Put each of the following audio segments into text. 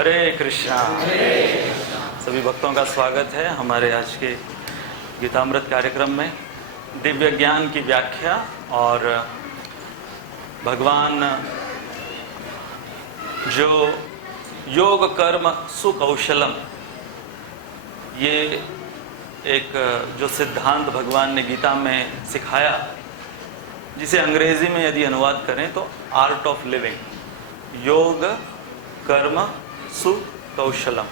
हरे कृष्णा। सभी भक्तों का स्वागत है हमारे आज के गीतामृत कार्यक्रम में। दिव्य ज्ञान की व्याख्या और भगवान जो योग कर्म सुकौशलम, ये एक जो सिद्धांत भगवान ने गीता में सिखाया, जिसे अंग्रेजी में यदि अनुवाद करें तो आर्ट ऑफ लिविंग, योग कर्म सुकौशलम।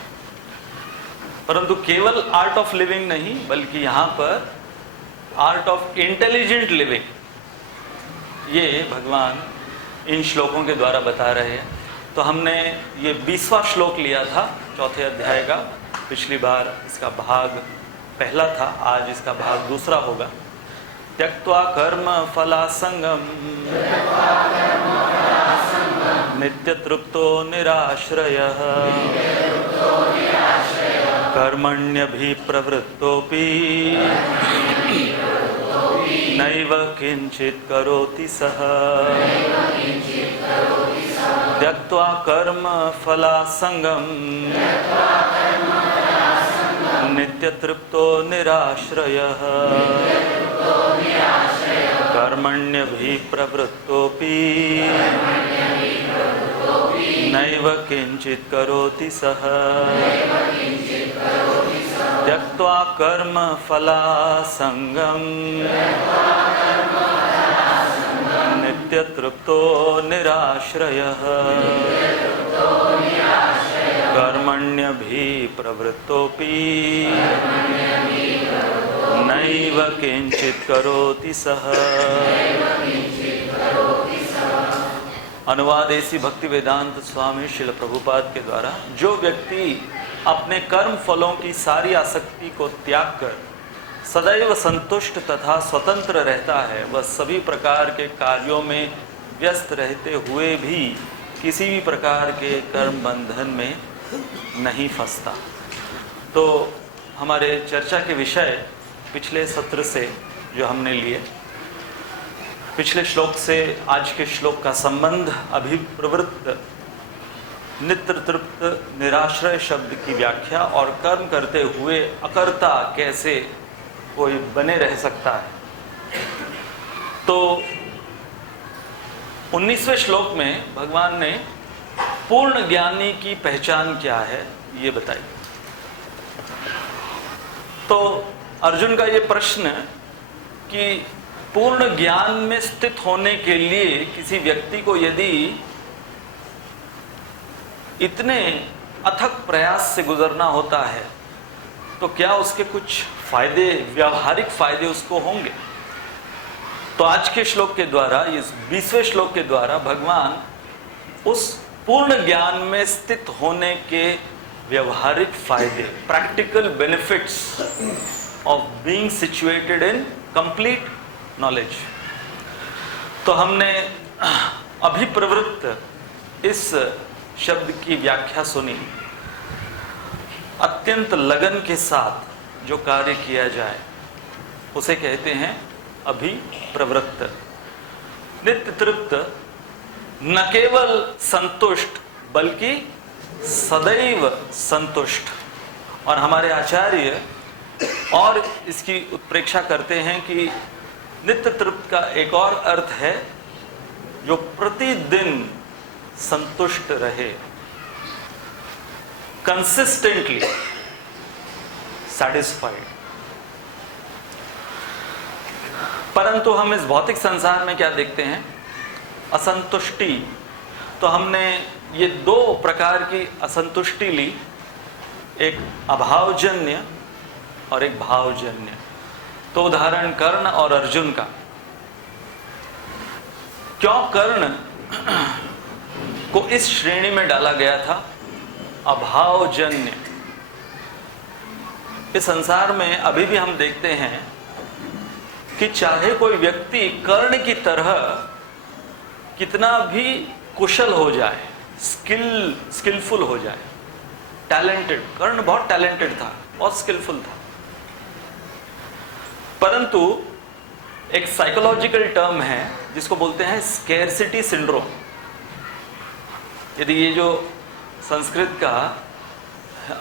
परंतु केवल आर्ट ऑफ लिविंग नहीं, बल्कि यहाँ पर आर्ट ऑफ इंटेलिजेंट लिविंग, ये भगवान इन श्लोकों के द्वारा बता रहे हैं। तो हमने ये 20वां श्लोक लिया था चौथे अध्याय का। पिछली बार इसका भाग पहला था, आज इसका भाग दूसरा होगा। त्यक्त्वा कर्म फलासंगम नित्यतृप्तो निराश्रयः कर्मण्यभिप्रवृत्तोऽपि नैव किंचित् करोति सः। त्यक्त्वा कर्म फलासंगम नित्यतृप्तो निराश्रयः कर्मण्यभिप्रवृत्तोऽपि नैव किंचित् करोति सः। त्यक्त्वा कर्म फलासंगम नित्यतृप्तो निराश्रयः कर्मण्यभिप्रवृत्तोऽपि नैव किंचित् करोति सः। अनुवाद ऐसी भक्ति वेदांत स्वामी श्रील प्रभुपाद के द्वारा। जो व्यक्ति अपने कर्म फलों की सारी आसक्ति को त्याग कर सदैव संतुष्ट तथा स्वतंत्र रहता है, वह सभी प्रकार के कार्यों में व्यस्त रहते हुए भी किसी भी प्रकार के कर्म बंधन में नहीं फंसता। तो हमारे चर्चा के विषय पिछले सत्र से जो हमने लिए, पिछले श्लोक से आज के श्लोक का संबंध अभिप्रवृत्त नित्य तृप्त निराश्रय शब्द की व्याख्या और कर्म करते हुए अकर्ता कैसे कोई बने रह सकता है। तो 19वें श्लोक में भगवान ने पूर्ण ज्ञानी की पहचान क्या है ये बताई। तो अर्जुन का ये प्रश्न कि पूर्ण ज्ञान में स्थित होने के लिए किसी व्यक्ति को यदि इतने अथक प्रयास से गुजरना होता है तो क्या उसके कुछ फायदे, व्यावहारिक फायदे उसको होंगे। तो आज के श्लोक के द्वारा, इस 20वें श्लोक के द्वारा भगवान उस पूर्ण ज्ञान में स्थित होने के व्यवहारिक फायदे, practical benefits of being situated in complete knowledge. तो हमने अभिप्रवृत्त इस शब्द की व्याख्या सुनी। अत्यंत लगन के साथ जो कार्य किया जाए उसे कहते हैं अभिप्रवृत्त। नित्य तृप्त, न केवल संतुष्ट बल्कि सदैव संतुष्ट। और हमारे आचार्य और इसकी उत्प्रेक्षा करते हैं कि नित्य तृप्त का एक और अर्थ है जो प्रतिदिन संतुष्ट रहे, कंसिस्टेंटली सैटिस्फाइड। परंतु हम इस भौतिक संसार में क्या देखते हैं? असंतुष्टि। तो हमने ये दो प्रकार की असंतुष्टि ली, एक अभावजन्य और एक भावजन्य। तो उदाहरण कर्ण और अर्जुन का। क्यों कर्ण को इस श्रेणी में डाला गया था? अभावजन्य। इस संसार में अभी भी हम देखते हैं कि चाहे कोई व्यक्ति कर्ण की तरह कितना भी कुशल हो जाए, स्किलफुल हो जाए, टैलेंटेड, कर्ण बहुत टैलेंटेड था, बहुत स्किलफुल था, परंतु एक साइकोलॉजिकल टर्म है जिसको बोलते हैं स्केर्सिटी सिंड्रोम। यदि ये जो संस्कृत का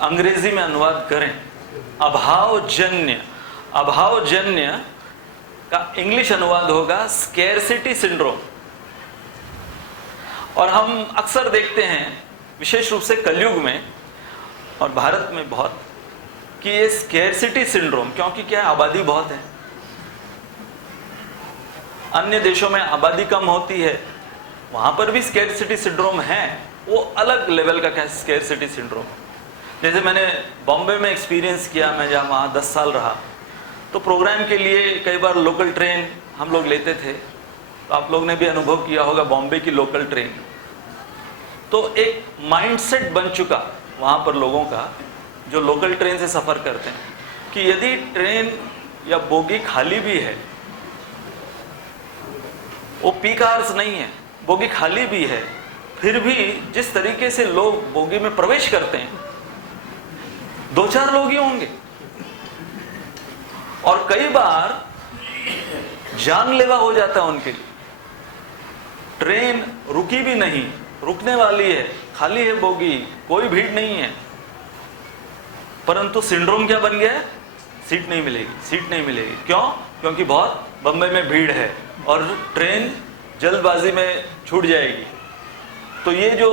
अंग्रेजी में अनुवाद करें, अभावजन्य, अभावजन्य का इंग्लिश अनुवाद होगा स्कैरसिटी सिंड्रोम। और हम अक्सर देखते हैं, विशेष रूप से कलयुग में और भारत में बहुत, कि ये स्कैरसिटी सिंड्रोम, क्योंकि क्या है, आबादी बहुत है। अन्य देशों में आबादी कम होती है, वहां पर भी स्कैरसिटी सिंड्रोम है, वो अलग लेवल का स्कैरसिटी सिंड्रोम। जैसे मैंने बॉम्बे में एक्सपीरियंस किया, मैं जहाँ वहाँ 10 साल रहा, तो प्रोग्राम के लिए कई बार लोकल ट्रेन हम लोग लेते थे। तो आप लोग ने भी अनुभव किया होगा बॉम्बे की लोकल ट्रेन। तो एक माइंडसेट बन चुका वहाँ पर लोगों का, जो लोकल ट्रेन से सफ़र करते हैं, कि यदि ट्रेन या बोगी खाली भी है, वो पीक आवर्स नहीं है, बोगी खाली भी है, फिर भी जिस तरीके से लोग बोगी में प्रवेश करते हैं, 2-4 लोग ही होंगे। और कई बार जानलेवा हो जाता है उनके लिए। ट्रेन रुकी भी नहीं, रुकने वाली है, खाली है बोगी, कोई भीड़ नहीं है, परंतु सिंड्रोम क्या बन गया है, सीट नहीं मिलेगी, सीट नहीं मिलेगी। क्यों? क्योंकि बहुत बम्बई में भीड़ है और ट्रेन जल्दबाजी में छूट जाएगी। तो ये जो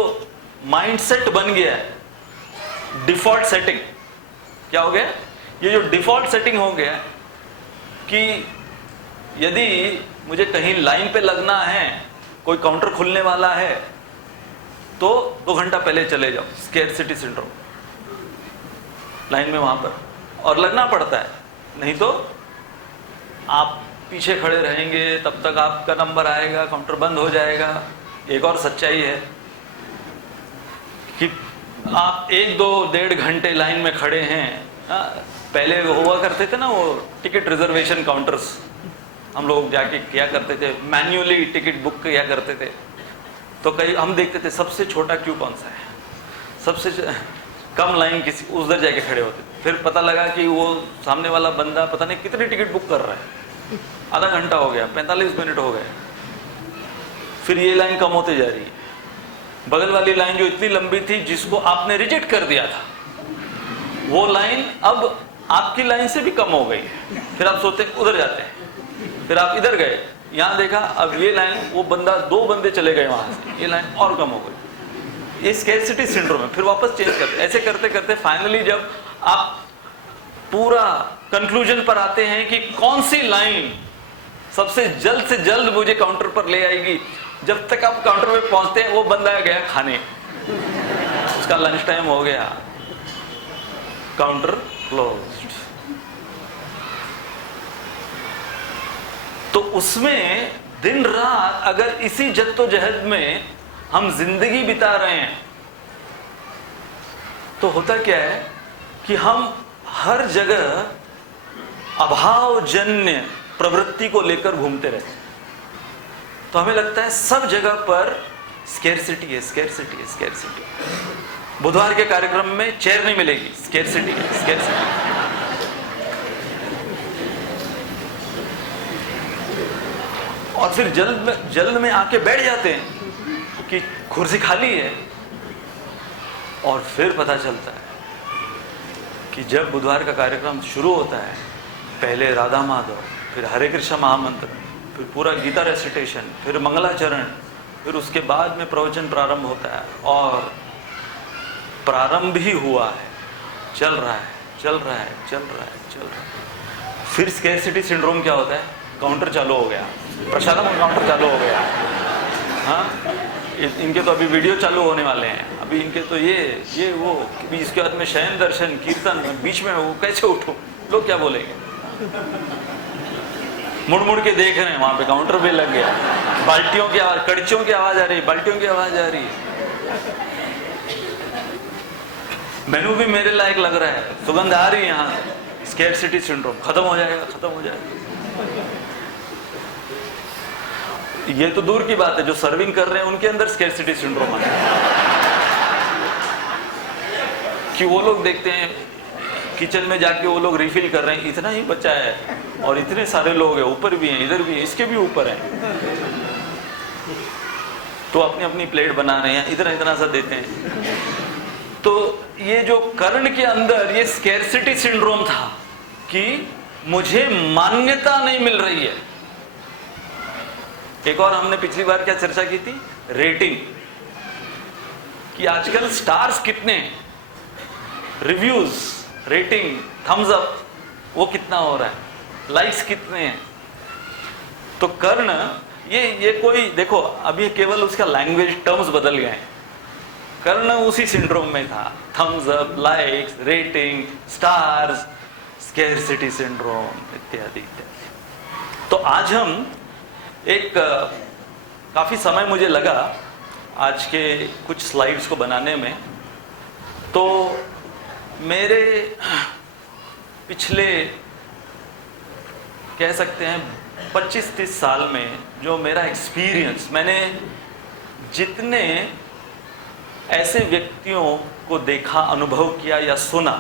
माइंडसेट बन गया है, डिफॉल्ट सेटिंग, क्या हो गया, ये जो डिफॉल्ट सेटिंग हो गया कि यदि मुझे कहीं लाइन पे लगना है, कोई काउंटर खुलने वाला है, तो 2 घंटा पहले चले जाओ, स्कैरसिटी सिंड्रोम, लाइन में वहां पर, और लगना पड़ता है, नहीं तो आप पीछे खड़े रहेंगे, तब तक आपका नंबर आएगा, काउंटर बंद हो जाएगा। एक और सच्चाई है कि आप 1-2-1.5 घंटे लाइन में खड़े हैं। पहले हुआ करते थे ना वो टिकट रिजर्वेशन काउंटर्स, हम लोग जाके किया करते थे, मैन्युअली टिकट बुक किया करते थे। तो कई हम देखते थे सबसे छोटा क्यू कौन सा है, सबसे कम लाइन किसी, उधर जाके खड़े होते थे। फिर पता लगा कि वो सामने वाला बंदा पता नहीं कितनी टिकट बुक कर रहा है, आधा घंटा हो गया, 45 मिनट हो गए, फिर ये लाइन कम होती जा रही है। बगल वाली लाइन जो इतनी लंबी थी, जिसको आपने रिजेक्ट कर दिया था, वो लाइन अब आपकी लाइन से भी कम हो गई है। फिर आप सोचते हैं उधर जाते हैं, फिर आप इधर गए, यहाँ देखा अब ये लाइन, वो बंदा 2 बंदे चले गए वहां से, ये लाइन और कम हो गई। ये स्कैरसिटी सिंड्रोम है। फिर वापस चेंज करते, ऐसे करते करते फाइनली जब आप पूरा कंक्लूजन पर आते हैं कि कौन सी लाइन सबसे जल्द से जल्द मुझे काउंटर पर ले आएगी, जब तक आप काउंटर पे पहुंचते हैं वो बंदा गया खाने, उसका लंच टाइम हो गया, काउंटर क्लोज्ड। तो उसमें दिन रात अगर इसी जद्दोजहद में हम जिंदगी बिता रहे हैं, तो होता क्या है कि हम हर जगह अभावजन्य प्रवृत्ति को लेकर घूमते रहते हैं। तो हमें लगता है सब जगह पर स्कैरसिटी है, स्कैरसिटी है, स्कैरसिटी। बुधवार के कार्यक्रम में चेयर नहीं मिलेगी, स्कैरसिटी है, स्कैरसिटी। और फिर जल्द में आके बैठ जाते हैं कि कुर्सी खाली है। और फिर पता चलता है कि जब बुधवार का कार्यक्रम शुरू होता है, पहले राधा माधव, फिर हरे कृष्ण महामंत्र, फिर पूरा गीता रेसिटेशन, फिर मंगलाचरण, फिर उसके बाद में प्रवचन प्रारंभ होता है। और प्रारंभ ही हुआ है, चल रहा है, चल रहा है, चल रहा है, चल रहा है। फिर स्कैरसिटी सिंड्रोम क्या होता है, काउंटर चालू हो गया, प्रसादम काउंटर चालू हो गया। हाँ, इनके तो अभी वीडियो चालू होने वाले हैं, अभी इनके तो ये वो, इसके बाद में शयन दर्शन कीर्तन, बीच में वो कैसे उठो, लोग क्या बोलेंगे। मुड़ मुड़ के देख रहे हैं, वहां पे काउंटर पे लग गया, बाल्टियों की आवाज, कड़चियों की आवाज आ रही है, बाल्टियों की आवाज आ रही है। मेनू भी मेरे लायक लग रहा है, सुगंध आ रही है यहाँ, स्कैरसिटी सिंड्रोम खत्म हो जाएगा, खत्म हो जाएगा। ये तो दूर की बात है, जो सर्विंग कर रहे हैं उनके अंदर स्कैरसिटी सिंड्रोम आता है कि वो लोग देखते हैं किचन में जाके वो लोग रिफिल कर रहे हैं, इतना ही बचा है और इतने सारे लोग हैं, ऊपर भी हैं, इधर भी हैं, इसके भी ऊपर हैं, तो अपनी अपनी प्लेट बना रहे हैं, इतना इतना सा देते हैं। तो ये जो कर्ण के अंदर ये स्कैरसिटी सिंड्रोम था कि मुझे मान्यता नहीं मिल रही है। एक और हमने पिछली बार क्या चर्चा की थी, रेटिंग, कि आजकल स्टार्स कितने हैं, रिव्यूज, रेटिंग, थम्स अप, वो कितना हो रहा है, लाइक्स कितने हैं। तो कर्ण ये कोई देखो, अभी केवल उसका लैंग्वेज टर्म्स बदल गए हैं। कर्ण उसी सिंड्रोम में था, thumbs up, likes, rating, stars, scarcity syndrome इत्यादि इत्यादि। तो आज हम एक काफी समय मुझे लगा आज के कुछ स्लाइड्स को बनाने में। तो मेरे पिछले कह सकते हैं 25-30 साल में जो मेरा एक्सपीरियंस, मैंने जितने ऐसे व्यक्तियों को देखा, अनुभव किया या सुना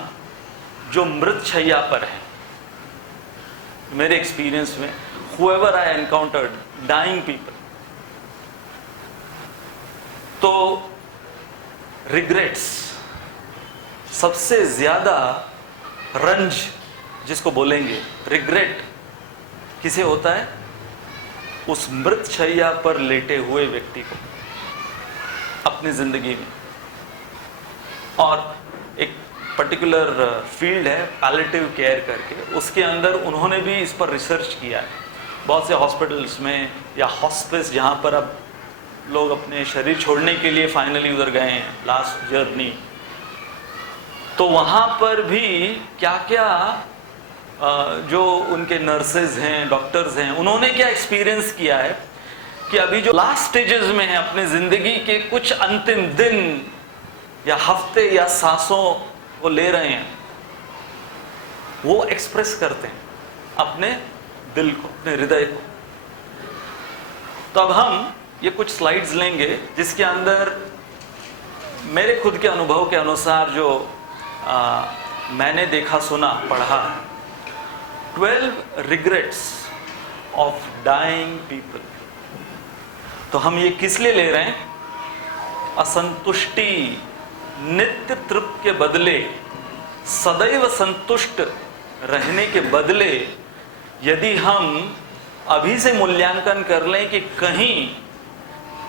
जो मृतशैया पर है, मेरे एक्सपीरियंस में whoever I encountered, dying people, तो रिग्रेट्स, सबसे ज्यादा रंज जिसको बोलेंगे, रिग्रेट किसे होता है, उस मृतशैया पर लेटे हुए व्यक्ति को अपनी जिंदगी में। और एक पर्टिकुलर फील्ड है पैलेटिव केयर करके, उसके अंदर उन्होंने भी इस पर रिसर्च किया है। बहुत से हॉस्पिटल्स में या हॉस्पिस जहाँ पर अब लोग अपने शरीर छोड़ने के लिए फाइनली उधर गए हैं, लास्ट जर्नी, तो वहाँ पर भी क्या क्या जो उनके नर्सेज हैं, डॉक्टर्स हैं, उन्होंने क्या एक्सपीरियंस किया है कि अभी जो लास्ट स्टेजेस में है अपने जिंदगी के कुछ अंतिम दिन या हफ्ते या सांसों को ले रहे हैं, वो एक्सप्रेस करते हैं अपने दिल को, अपने हृदय को। तो अब हम ये कुछ स्लाइड्स लेंगे जिसके अंदर मेरे खुद के अनुभव के अनुसार जो मैंने देखा, सुना, पढ़ा, 12 रिग्रेट्स ऑफ डाइंग पीपल। तो हम ये किस लिए ले रहे हैं, असंतुष्टि, नित्य तृप्त के बदले, सदैव संतुष्ट रहने के बदले, यदि हम अभी से मूल्यांकन कर लें कि कहीं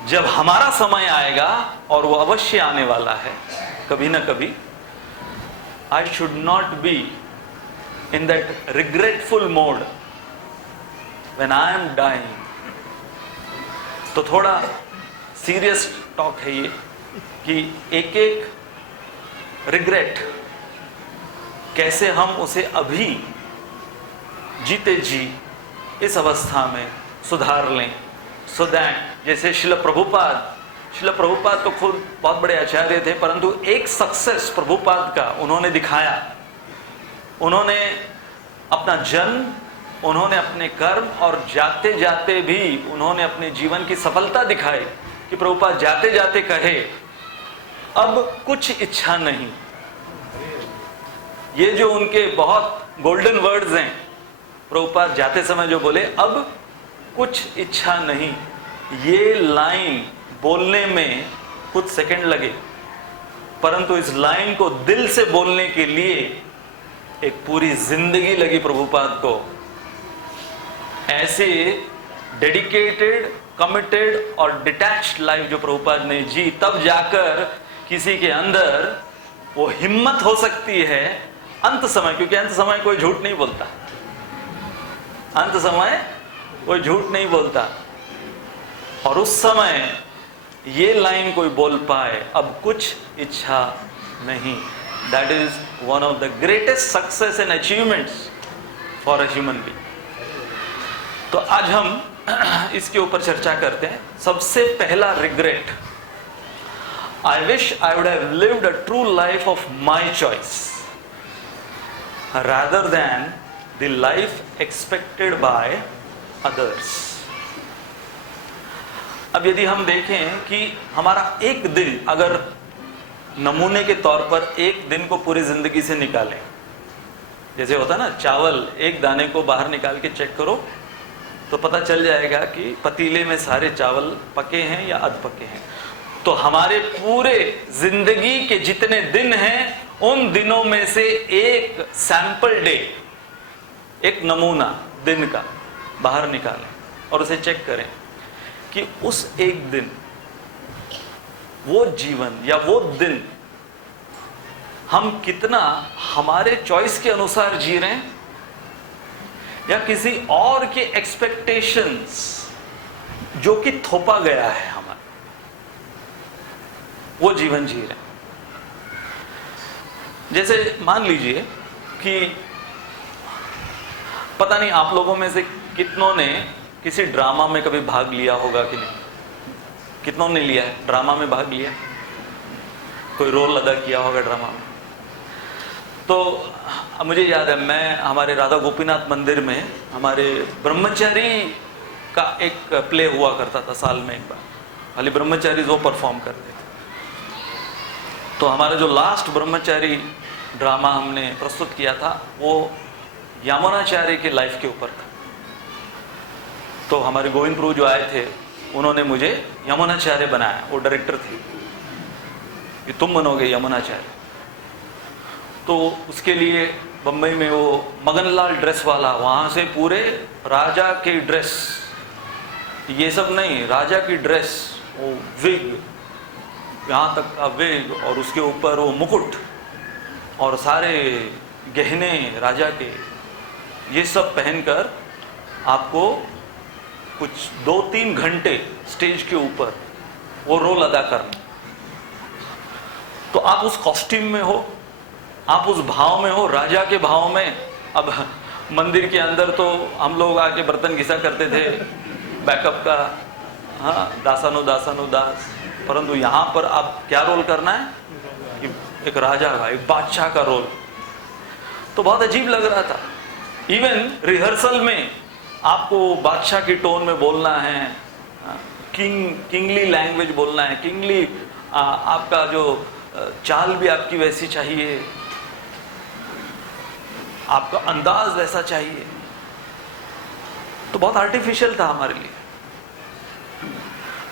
जब हमारा समय आएगा, और वो अवश्य आने वाला है कभी ना कभी, I should not be in that regretful mode when I am dying. तो थोड़ा सीरियस टॉक है ये कि एक एक रिग्रेट कैसे हम उसे अभी जीते जी इस अवस्था में सुधार लें, सो दैट, जैसे शिल प्रभुपाद तो खुद बहुत बड़े आचार्य थे, परंतु एक सक्सेस प्रभुपाद का उन्होंने दिखाया। उन्होंने अपना जन्म, उन्होंने अपने कर्म, और जाते जाते भी उन्होंने अपने जीवन की सफलता दिखाई कि प्रभुपाद जाते जाते कहे, अब कुछ इच्छा नहीं। ये जो उनके बहुत गोल्डन वर्ड्स हैं, प्रभुपाद जाते समय जो बोले, अब कुछ इच्छा नहीं, ये लाइन बोलने में कुछ सेकंड लगे, परंतु इस लाइन को दिल से बोलने के लिए एक पूरी जिंदगी लगी प्रभुपाद को। ऐसे डेडिकेटेड, कमिटेड और डिटैच्ड लाइफ जो प्रभुपाद ने जी, तब जाकर किसी के अंदर वो हिम्मत हो सकती है अंत समय, क्योंकि अंत समय कोई झूठ नहीं बोलता, अंत समय कोई झूठ नहीं बोलता, और उस समय ये लाइन कोई बोल पाए, अब कुछ इच्छा नहीं, that is one of the greatest success and achievements for a human being. तो आज हम इसके ऊपर चर्चा करते हैं। सबसे पहला regret, I wish I would have lived a true life of my choice rather than the life expected by others। अब यदि हम देखें कि हमारा एक दिन, अगर नमूने के तौर पर एक दिन को पूरी जिंदगी से निकालें, जैसे होता ना, चावल एक दाने को बाहर निकाल के चेक करो तो पता चल जाएगा कि पतीले में सारे चावल पके हैं या अध पके हैं। तो हमारे पूरे जिंदगी के जितने दिन हैं, उन दिनों में से एक सैंपल डे, एक नमूना दिन का बाहर निकालें और उसे चेक करें कि उस एक दिन, वो जीवन या वो दिन हम कितना हमारे चॉइस के अनुसार जी रहे हैं या किसी और के एक्सपेक्टेशंस जो कि थोपा गया है हमारे, वो जीवन जी रहे हैं। जैसे मान लीजिए कि पता नहीं आप लोगों में से कितनों ने किसी ड्रामा में कभी भाग लिया होगा कि नहीं? कितनों ने लिया है? ड्रामा में भाग लिया, कोई रोल अदा किया होगा ड्रामा में। तो मुझे याद है, मैं हमारे राधा गोपीनाथ मंदिर में हमारे ब्रह्मचारी का एक प्ले हुआ करता था साल में एक बार, खाली ब्रह्मचारी वो परफॉर्म करते थे। तो हमारा जो लास्ट ब्रह्मचारी ड्रामा हमने प्रस्तुत किया था वो यमुनाचार्य के लाइफ के ऊपर था। तो हमारे गोविंद प्रभु जो आए थे, उन्होंने मुझे यमुनाचार्य बनाया, वो डायरेक्टर थे कि तुम बनोगे यमुनाचार्य। तो उसके लिए बम्बई में वो मगनलाल ड्रेस वाला, वहाँ से पूरे राजा की ड्रेस, ये सब नहीं, राजा की ड्रेस, वो विग, यहाँ तक का विग और उसके ऊपर वो मुकुट और सारे गहने राजा के, ये सब पहनकर आपको कुछ 2-3 घंटे स्टेज के ऊपर वो रोल अदा करना। तो आप उस कॉस्ट्यूम में हो, आप उस भाव में हो, राजा के भाव में। अब मंदिर के अंदर तो हम लोग आके बर्तन घिसा करते थे बैकअप का, हाँ, दासानुदास, परंतु यहाँ पर आप क्या रोल करना है कि एक राजा का, एक बादशाह का रोल। तो बहुत अजीब लग रहा था। इवन रिहर्सल में आपको बादशाह की टोन में बोलना है, किंगली लैंग्वेज बोलना है, किंगली आपका जो चाल भी आपकी वैसी चाहिए, आपका अंदाज वैसा चाहिए। तो बहुत आर्टिफिशियल था हमारे लिए।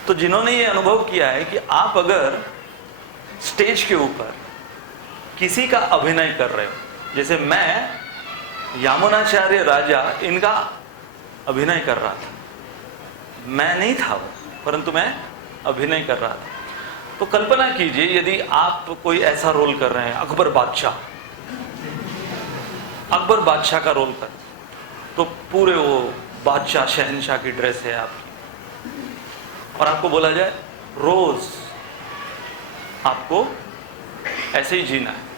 तो जिन्होंने ये अनुभव किया है कि आप अगर स्टेज के ऊपर किसी का अभिनय कर रहे हो, जैसे मैं यमुनाचार्य राजा इनका अभिनय कर रहा था, मैं नहीं था वो, परंतु मैं अभिनय कर रहा था। तो कल्पना कीजिए यदि आप कोई ऐसा रोल कर रहे हैं, अकबर बादशाह का रोल कर, तो पूरे वो बादशाह शहनशाह की ड्रेस है आपकी, और आपको बोला जाए रोज आपको ऐसे ही जीना है।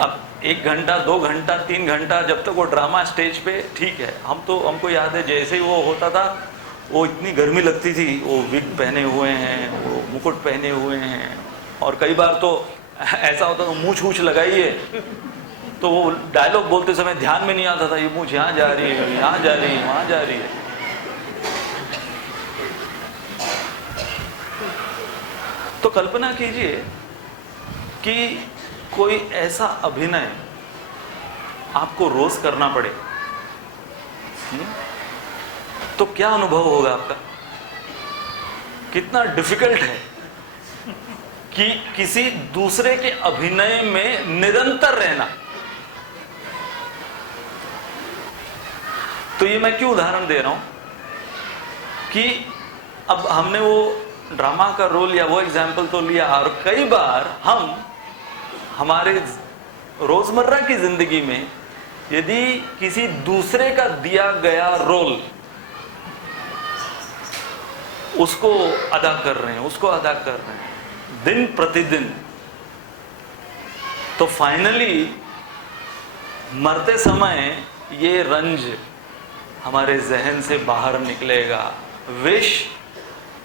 अब 1 घंटा, 2 घंटा, 3 घंटा, जब तक वो ड्रामा स्टेज पे, ठीक है। हमको याद है जैसे ही वो होता था, वो इतनी गर्मी लगती थी, वो विग पहने हुए हैं, वो मुकुट पहने हुए हैं, और कई बार तो ऐसा होता था मूंछ वूछ लगाइए, तो वो डायलॉग बोलते समय ध्यान में नहीं आता था, ये मूंछ यहाँ जा रही है, यहाँ जा रही है, वहाँ जा रही है। तो कल्पना कीजिए कि कोई ऐसा अभिनय आपको रोज करना पड़े, तो क्या अनुभव होगा आपका? कितना डिफिकल्ट है कि किसी दूसरे के अभिनय में निरंतर रहना। तो ये मैं क्यों उदाहरण दे रहा हूं कि अब हमने वो ड्रामा का रोल या वो एग्जाम्पल तो लिया, और कई बार हम हमारे रोजमर्रा की जिंदगी में यदि किसी दूसरे का दिया गया रोल उसको अदा कर रहे हैं दिन प्रतिदिन, तो फाइनली मरते समय ये रंज हमारे जहन से बाहर निकलेगा। Wish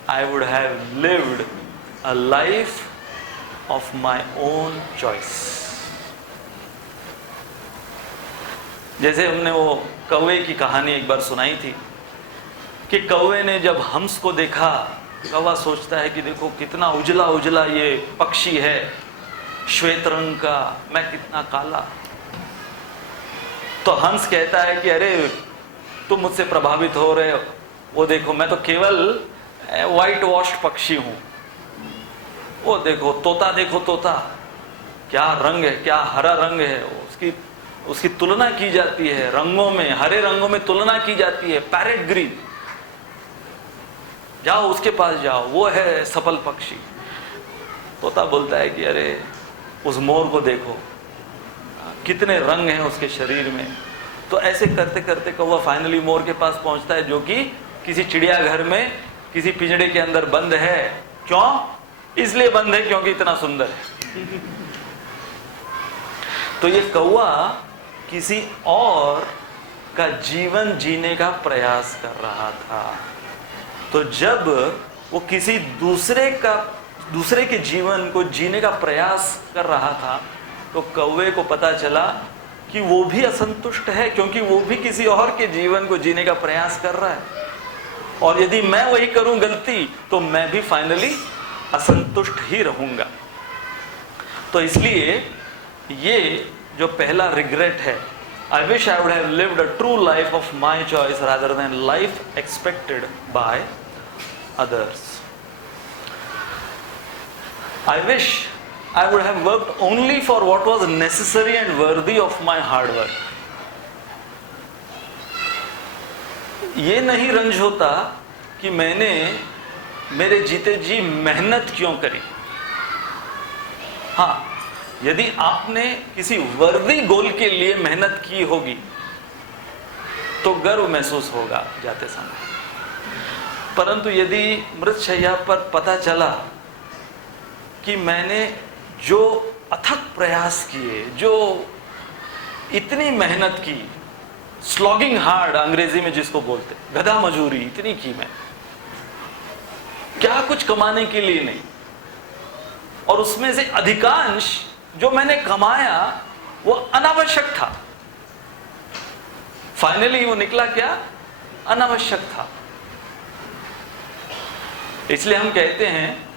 I would have lived a life of my own choice. जैसे हमने वो कौवे की कहानी एक बार सुनाई थी कि कौवे ने जब हंस को देखा, कौवा सोचता है कि देखो कितना उजला उजला ये पक्षी है, श्वेत रंग का, मैं कितना काला। तो हंस कहता है कि अरे तुम मुझसे प्रभावित हो रहे हो, वो देखो मैं तो केवल व्हाइट वॉश्ड पक्षी हूं। वो देखो तोता, देखो तोता, क्या रंग है, क्या हरा रंग है, उसकी तुलना की जाती है रंगों में, हरे रंगों में तुलना की जाती है। पैरेट ग्रीन, जाओ उसके पास जाओ, वो है सफल पक्षी। तोता बोलता है कि अरे उस मोर को देखो, कितने रंग हैं उसके शरीर में। तो ऐसे करते करते कौवा फाइनली मोर के पास पहुंचता है, जो कि किसी चिड़ियाघर में किसी पिंजड़े के अंदर बंद है। क्यों? इसलिए बंद है क्योंकि इतना सुंदर है। तो ये कौवा किसी और का जीवन जीने का प्रयास कर रहा था। तो जब वो किसी दूसरे के जीवन को जीने का प्रयास कर रहा था, तो कौवे को पता चला कि वो भी असंतुष्ट है, क्योंकि वो भी किसी और के जीवन को जीने का प्रयास कर रहा है। और यदि मैं वही करूं गलती, तो मैं भी फाइनली असंतुष्ट ही रहूंगा। तो इसलिए ये जो पहला रिग्रेट है, I wish I would have lived a true life of my choice rather than life expected by others. I wish I would have worked only for what was necessary and worthy of my hard work. ये नहीं रंज होता कि मैंने मेरे जीते जी मेहनत क्यों करी। हाँ, यदि आपने किसी वर्दी गोल के लिए मेहनत की होगी तो गर्व महसूस होगा जाते समय। परंतु यदि मृतशैया पर पता चला कि मैंने जो अथक प्रयास किए, जो इतनी मेहनत की, स्लॉगिंग हार्ड अंग्रेजी में जिसको बोलते, गधा मजूरी इतनी की मैं, क्या कुछ कमाने के लिए नहीं, और उसमें से अधिकांश जो मैंने कमाया वो अनावश्यक था। फाइनली वो निकला क्या? अनावश्यक था। इसलिए हम कहते हैं,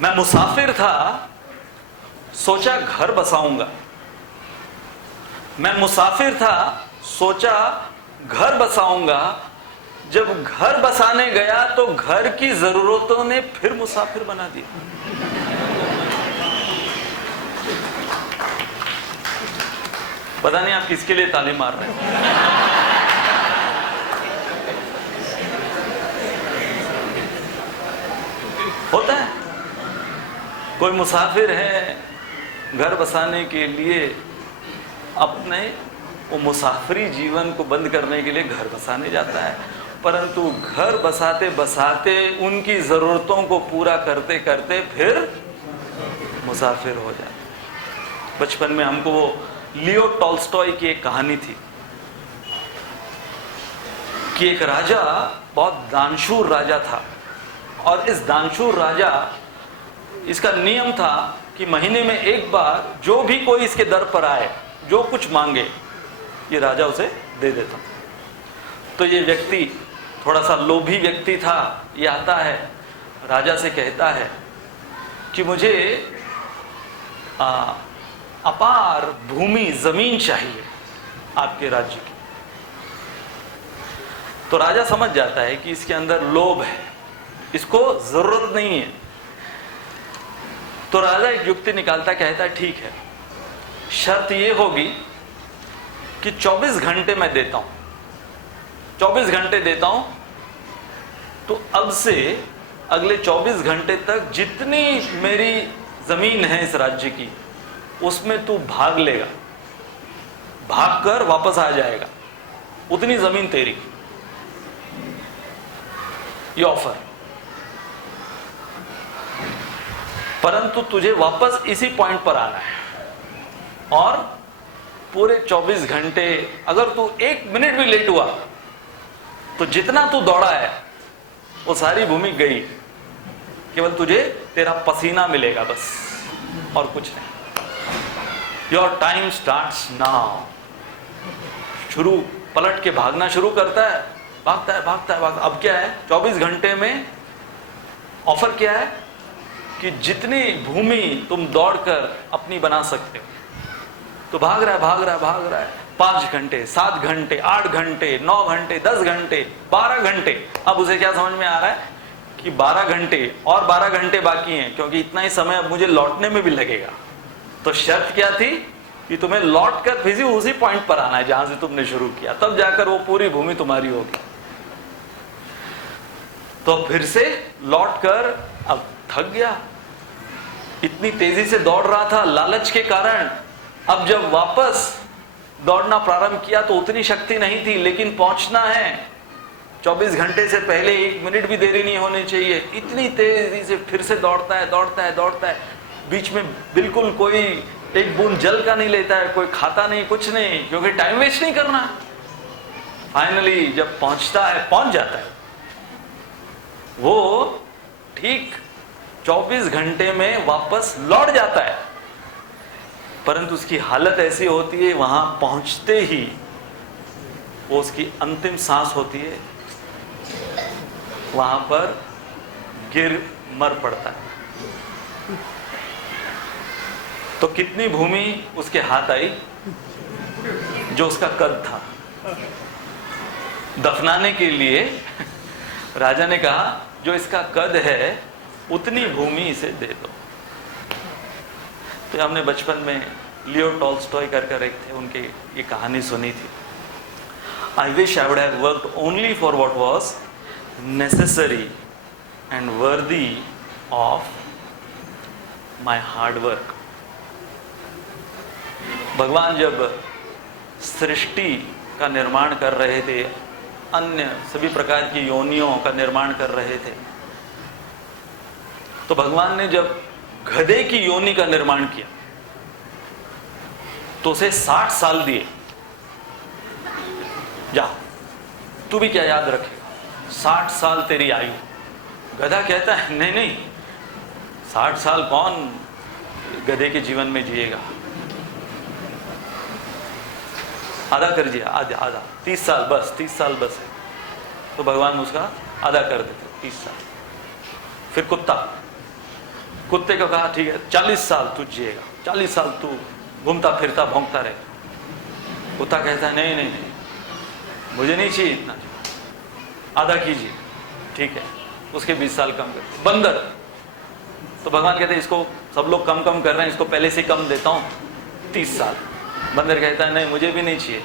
मैं मुसाफिर था, सोचा घर बसाऊंगा। मैं मुसाफिर था, सोचा घर बसाऊंगा। जब घर बसाने गया तो घर की जरूरतों ने फिर मुसाफिर बना दिया। पता नहीं आप किसके लिए ताली मार रहे हैं। होता है, कोई मुसाफिर है, घर बसाने के लिए अपने वो मुसाफरी जीवन को बंद करने के लिए घर बसाने जाता है, परंतु घर बसाते बसाते उनकी जरूरतों को पूरा करते करते फिर मुसाफिर हो जाता है। बचपन में हमको वो लियो टॉल्स्टॉय की एक कहानी थी कि एक राजा बहुत दानशूर राजा था, और इस दानशूर राजा, इसका नियम था कि महीने में एक बार जो भी कोई इसके दर पर आए, जो कुछ मांगे, ये राजा उसे दे देता। तो ये व्यक्ति थोड़ा सा लोभी व्यक्ति था। ये आता है, राजा से कहता है कि मुझे अपार भूमि, जमीन चाहिए आपके राज्य की। तो राजा समझ जाता है कि इसके अंदर लोभ है, इसको जरूरत नहीं है। तो राजा एक युक्ति निकालता, कहता है ठीक है, शर्त ये होगी कि 24 घंटे मैं देता हूं, 24 घंटे देता हूं, तो अब से अगले 24 घंटे तक जितनी मेरी जमीन है इस राज्य की, उसमें तू भाग लेगा, भाग कर वापस आ जाएगा, उतनी जमीन तेरी। ये ऑफर। परंतु तुझे वापस इसी पॉइंट पर आना है, और पूरे 24 घंटे अगर तू 1 मिनट भी लेट हुआ तो जितना तू दौड़ा है वो सारी भूमि गई, केवल तुझे तेरा पसीना मिलेगा बस, और कुछ नहीं। Your time starts now. शुरू पलट के भागना शुरू करता है, भागता है भागता है भागता। अब क्या है, 24 घंटे में ऑफर क्या है कि जितनी भूमि तुम दौड़कर अपनी बना सकते हो। तो भाग रहा है भाग रहा है भाग रहा है, 5 घंटे, 7 घंटे, 8 घंटे, 9 घंटे, 10 घंटे, 12 घंटे। अब उसे क्या समझ में आ रहा है कि 12 घंटे और 12 घंटे बाकी हैं, क्योंकि इतना ही समय अब मुझे लौटने में भी लगेगा। तो शर्त क्या थी कि तुम्हें लौट कर फिर उसी पॉइंट पर आना है जहां से तुमने शुरू किया, तब जाकर वो पूरी भूमि तुम्हारी होगी। तो फिर से लौट कर अब थक गया, इतनी तेजी से दौड़ रहा था लालच के कारण। अब जब वापस दौड़ना प्रारंभ किया तो उतनी शक्ति नहीं थी, लेकिन पहुंचना है 24 घंटे से पहले 1 मिनट भी देरी नहीं होनी चाहिए। इतनी तेजी से फिर से दौड़ता है, दौड़ता है, दौड़ता है। बीच में बिल्कुल कोई एक बूंद जल का नहीं लेता है, कोई खाता नहीं, कुछ नहीं, क्योंकि टाइम वेस्ट नहीं करना। फाइनली जब पहुंचता है, पहुंच जाता है, वो ठीक 24 घंटे में वापस लौट जाता है। परंतु उसकी हालत ऐसी होती है, वहां पहुंचते ही वो उसकी अंतिम सांस होती है, वहां पर गिर मर पड़ता है। तो कितनी भूमि उसके हाथ आई जो उसका कद था। दफनाने के लिए राजा ने कहा जो इसका कद है उतनी भूमि इसे दे दो। तो हमने बचपन में लियो टॉल्स्टॉय कर एक थे, उनके ये कहानी सुनी थी। आई wish I would have worked only for what was necessary and worthy of my hard work. भगवान जब सृष्टि का निर्माण कर रहे थे, अन्य सभी प्रकार की योनियों का निर्माण कर रहे थे, तो भगवान ने जब गधे की योनि का निर्माण किया तो उसे 60 साल दिए। जा, तू भी क्या याद रखेगा, 60 साल तेरी आयु। गधा कहता है नहीं नहीं, 60 साल कौन गधे के जीवन में जिएगा, आधा कर दिया, आधा आधा 30 साल बस, 30 साल बस है। तो भगवान उसका आधा कर देते, 30 साल। फिर कुत्ते को कहा ठीक है 40 साल तू जिएगा, 40 साल तू घूमता फिरता भौंकता रहे। कुत्ता कहता है नहीं नहीं नहीं, मुझे नहीं चाहिए इतना, आधा कीजिए, ठीक है। उसके 20 साल कम कर। बंदर, तो भगवान कहते हैं इसको सब लोग कम कम कर रहे हैं, इसको पहले से कम देता हूं, 30 साल। बंदर कहता है नहीं मुझे भी नहीं चाहिए,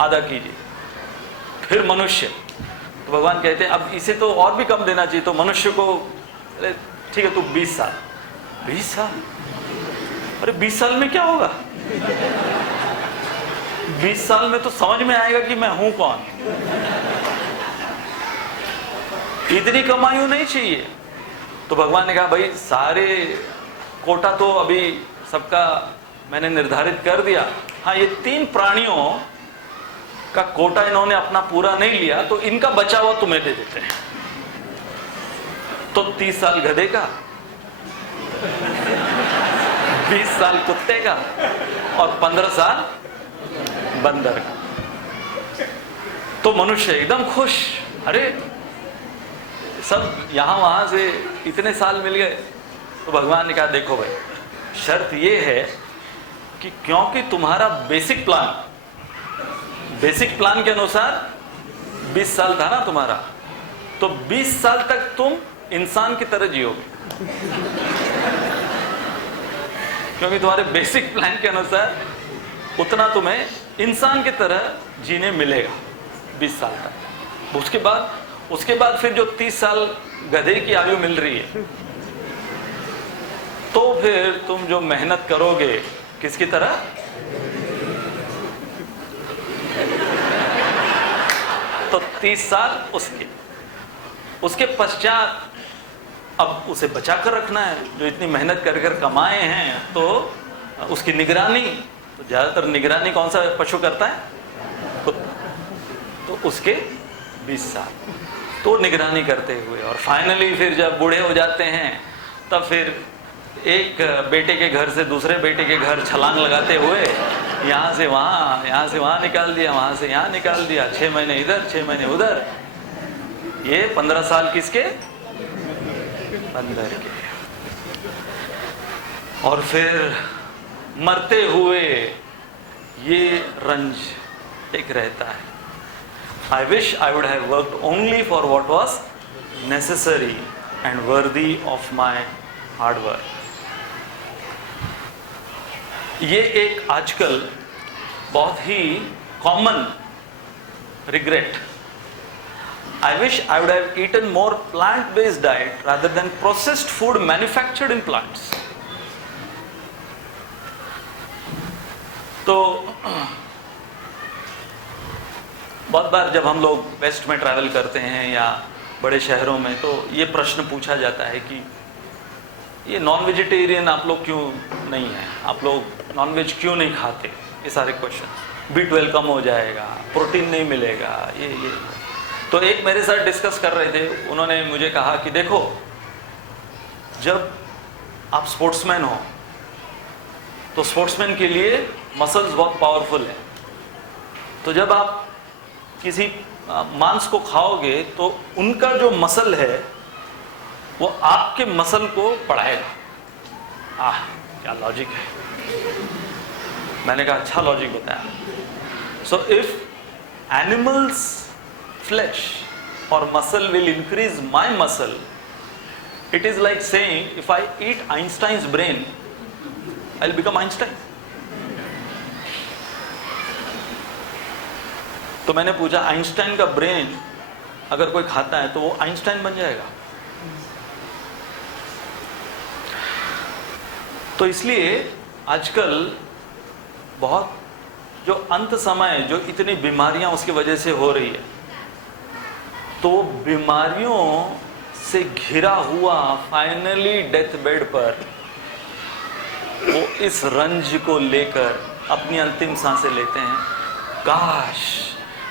आधा कीजिए। फिर मनुष्य, तो भगवान कहते हैं अब इसे तो और भी कम देना चाहिए, तो मनुष्य को ठीक है तू 20 साल। 20 साल, अरे 20 साल में क्या होगा, 20 साल में तो समझ में आएगा कि मैं हूं कौन। इतनी कम आयु नहीं चाहिए। तो भगवान ने कहा भाई सारे कोटा तो अभी सबका मैंने निर्धारित कर दिया, हाँ ये 3 प्राणियों का कोटा इन्होंने अपना पूरा नहीं लिया, तो इनका बचा हुआ तुम्हें दे देते हैं। तो 30 साल गधे का, 20 साल कुत्ते का और 15 साल बंदर का। तो मनुष्य एकदम खुश, अरे सब यहां वहां से इतने साल मिल गए। तो भगवान ने कहा देखो भाई, शर्त यह है कि क्योंकि तुम्हारा बेसिक प्लान के अनुसार 20 साल था ना तुम्हारा, तो 20 साल तक तुम इंसान की तरह जियोगे, क्योंकि तुम्हारे बेसिक प्लान के अनुसार उतना तुम्हें इंसान की तरह जीने मिलेगा 20 साल तक। उसके बाद फिर जो 30 साल गधे की आयु मिल रही है, तो फिर तुम जो मेहनत करोगे किसकी तरह, तो 30 साल उसके पश्चात अब उसे बचा कर रखना है। जो इतनी मेहनत कर कर कमाए हैं, तो उसकी निगरानी, तो ज्यादातर निगरानी कौन सा पशु करता है, तो उसके 20 साल तो निगरानी करते हुए, और फाइनली फिर जब बूढ़े हो जाते हैं तब फिर एक बेटे के घर से दूसरे बेटे के घर छलांग लगाते हुए यहाँ से वहाँ निकाल दिया, वहाँ से यहाँ निकाल दिया, 6 महीने इधर 6 महीने उधर। ये 15 साल किसके, बंदर के। और फिर मरते हुए ये रंज एक रहता है। I wish I would have worked only for what was necessary and worthy of my hard work. ये एक आजकल बहुत ही common regret. I wish I would have eaten more plant-based diet rather than processed food manufactured in plants. तो बहुत बार जब हम लोग वेस्ट में ट्रैवल करते हैं या बड़े शहरों में, तो ये प्रश्न पूछा जाता है कि ये नॉन वेजिटेरियन आप लोग क्यों नहीं हैं, आप लोग नॉन वेज क्यों नहीं खाते, ये सारे क्वेश्चन। B12 कम हो जाएगा, प्रोटीन नहीं मिलेगा, ये। तो एक मेरे साथ डिस्कस कर रहे थे, उन्होंने मुझे कहा कि देखो, जब आप स्पोर्ट्समैन हो तो स्पोर्ट्समैन के लिए मसल्स बहुत पावरफुल है। तो जब आप किसी मांस को खाओगे तो उनका जो मसल है वो आपके मसल को बढ़ाएगा। क्या लॉजिक है। मैंने कहा अच्छा लॉजिक बताया। So if animals flesh or muscle will increase my muscle, it is like saying if I eat Einstein's brain, I'll become Einstein. तो मैंने पूछा आइंस्टाइन का ब्रेन अगर कोई खाता है तो वो आइंस्टाइन बन जाएगा। तो इसलिए आजकल बहुत जो अंत समय जो इतनी बीमारियां उसकी वजह से हो रही है, तो बीमारियों से घिरा हुआ फाइनली डेथ बेड पर वो इस रंज को लेकर अपनी अंतिम सांसें लेते हैं, काश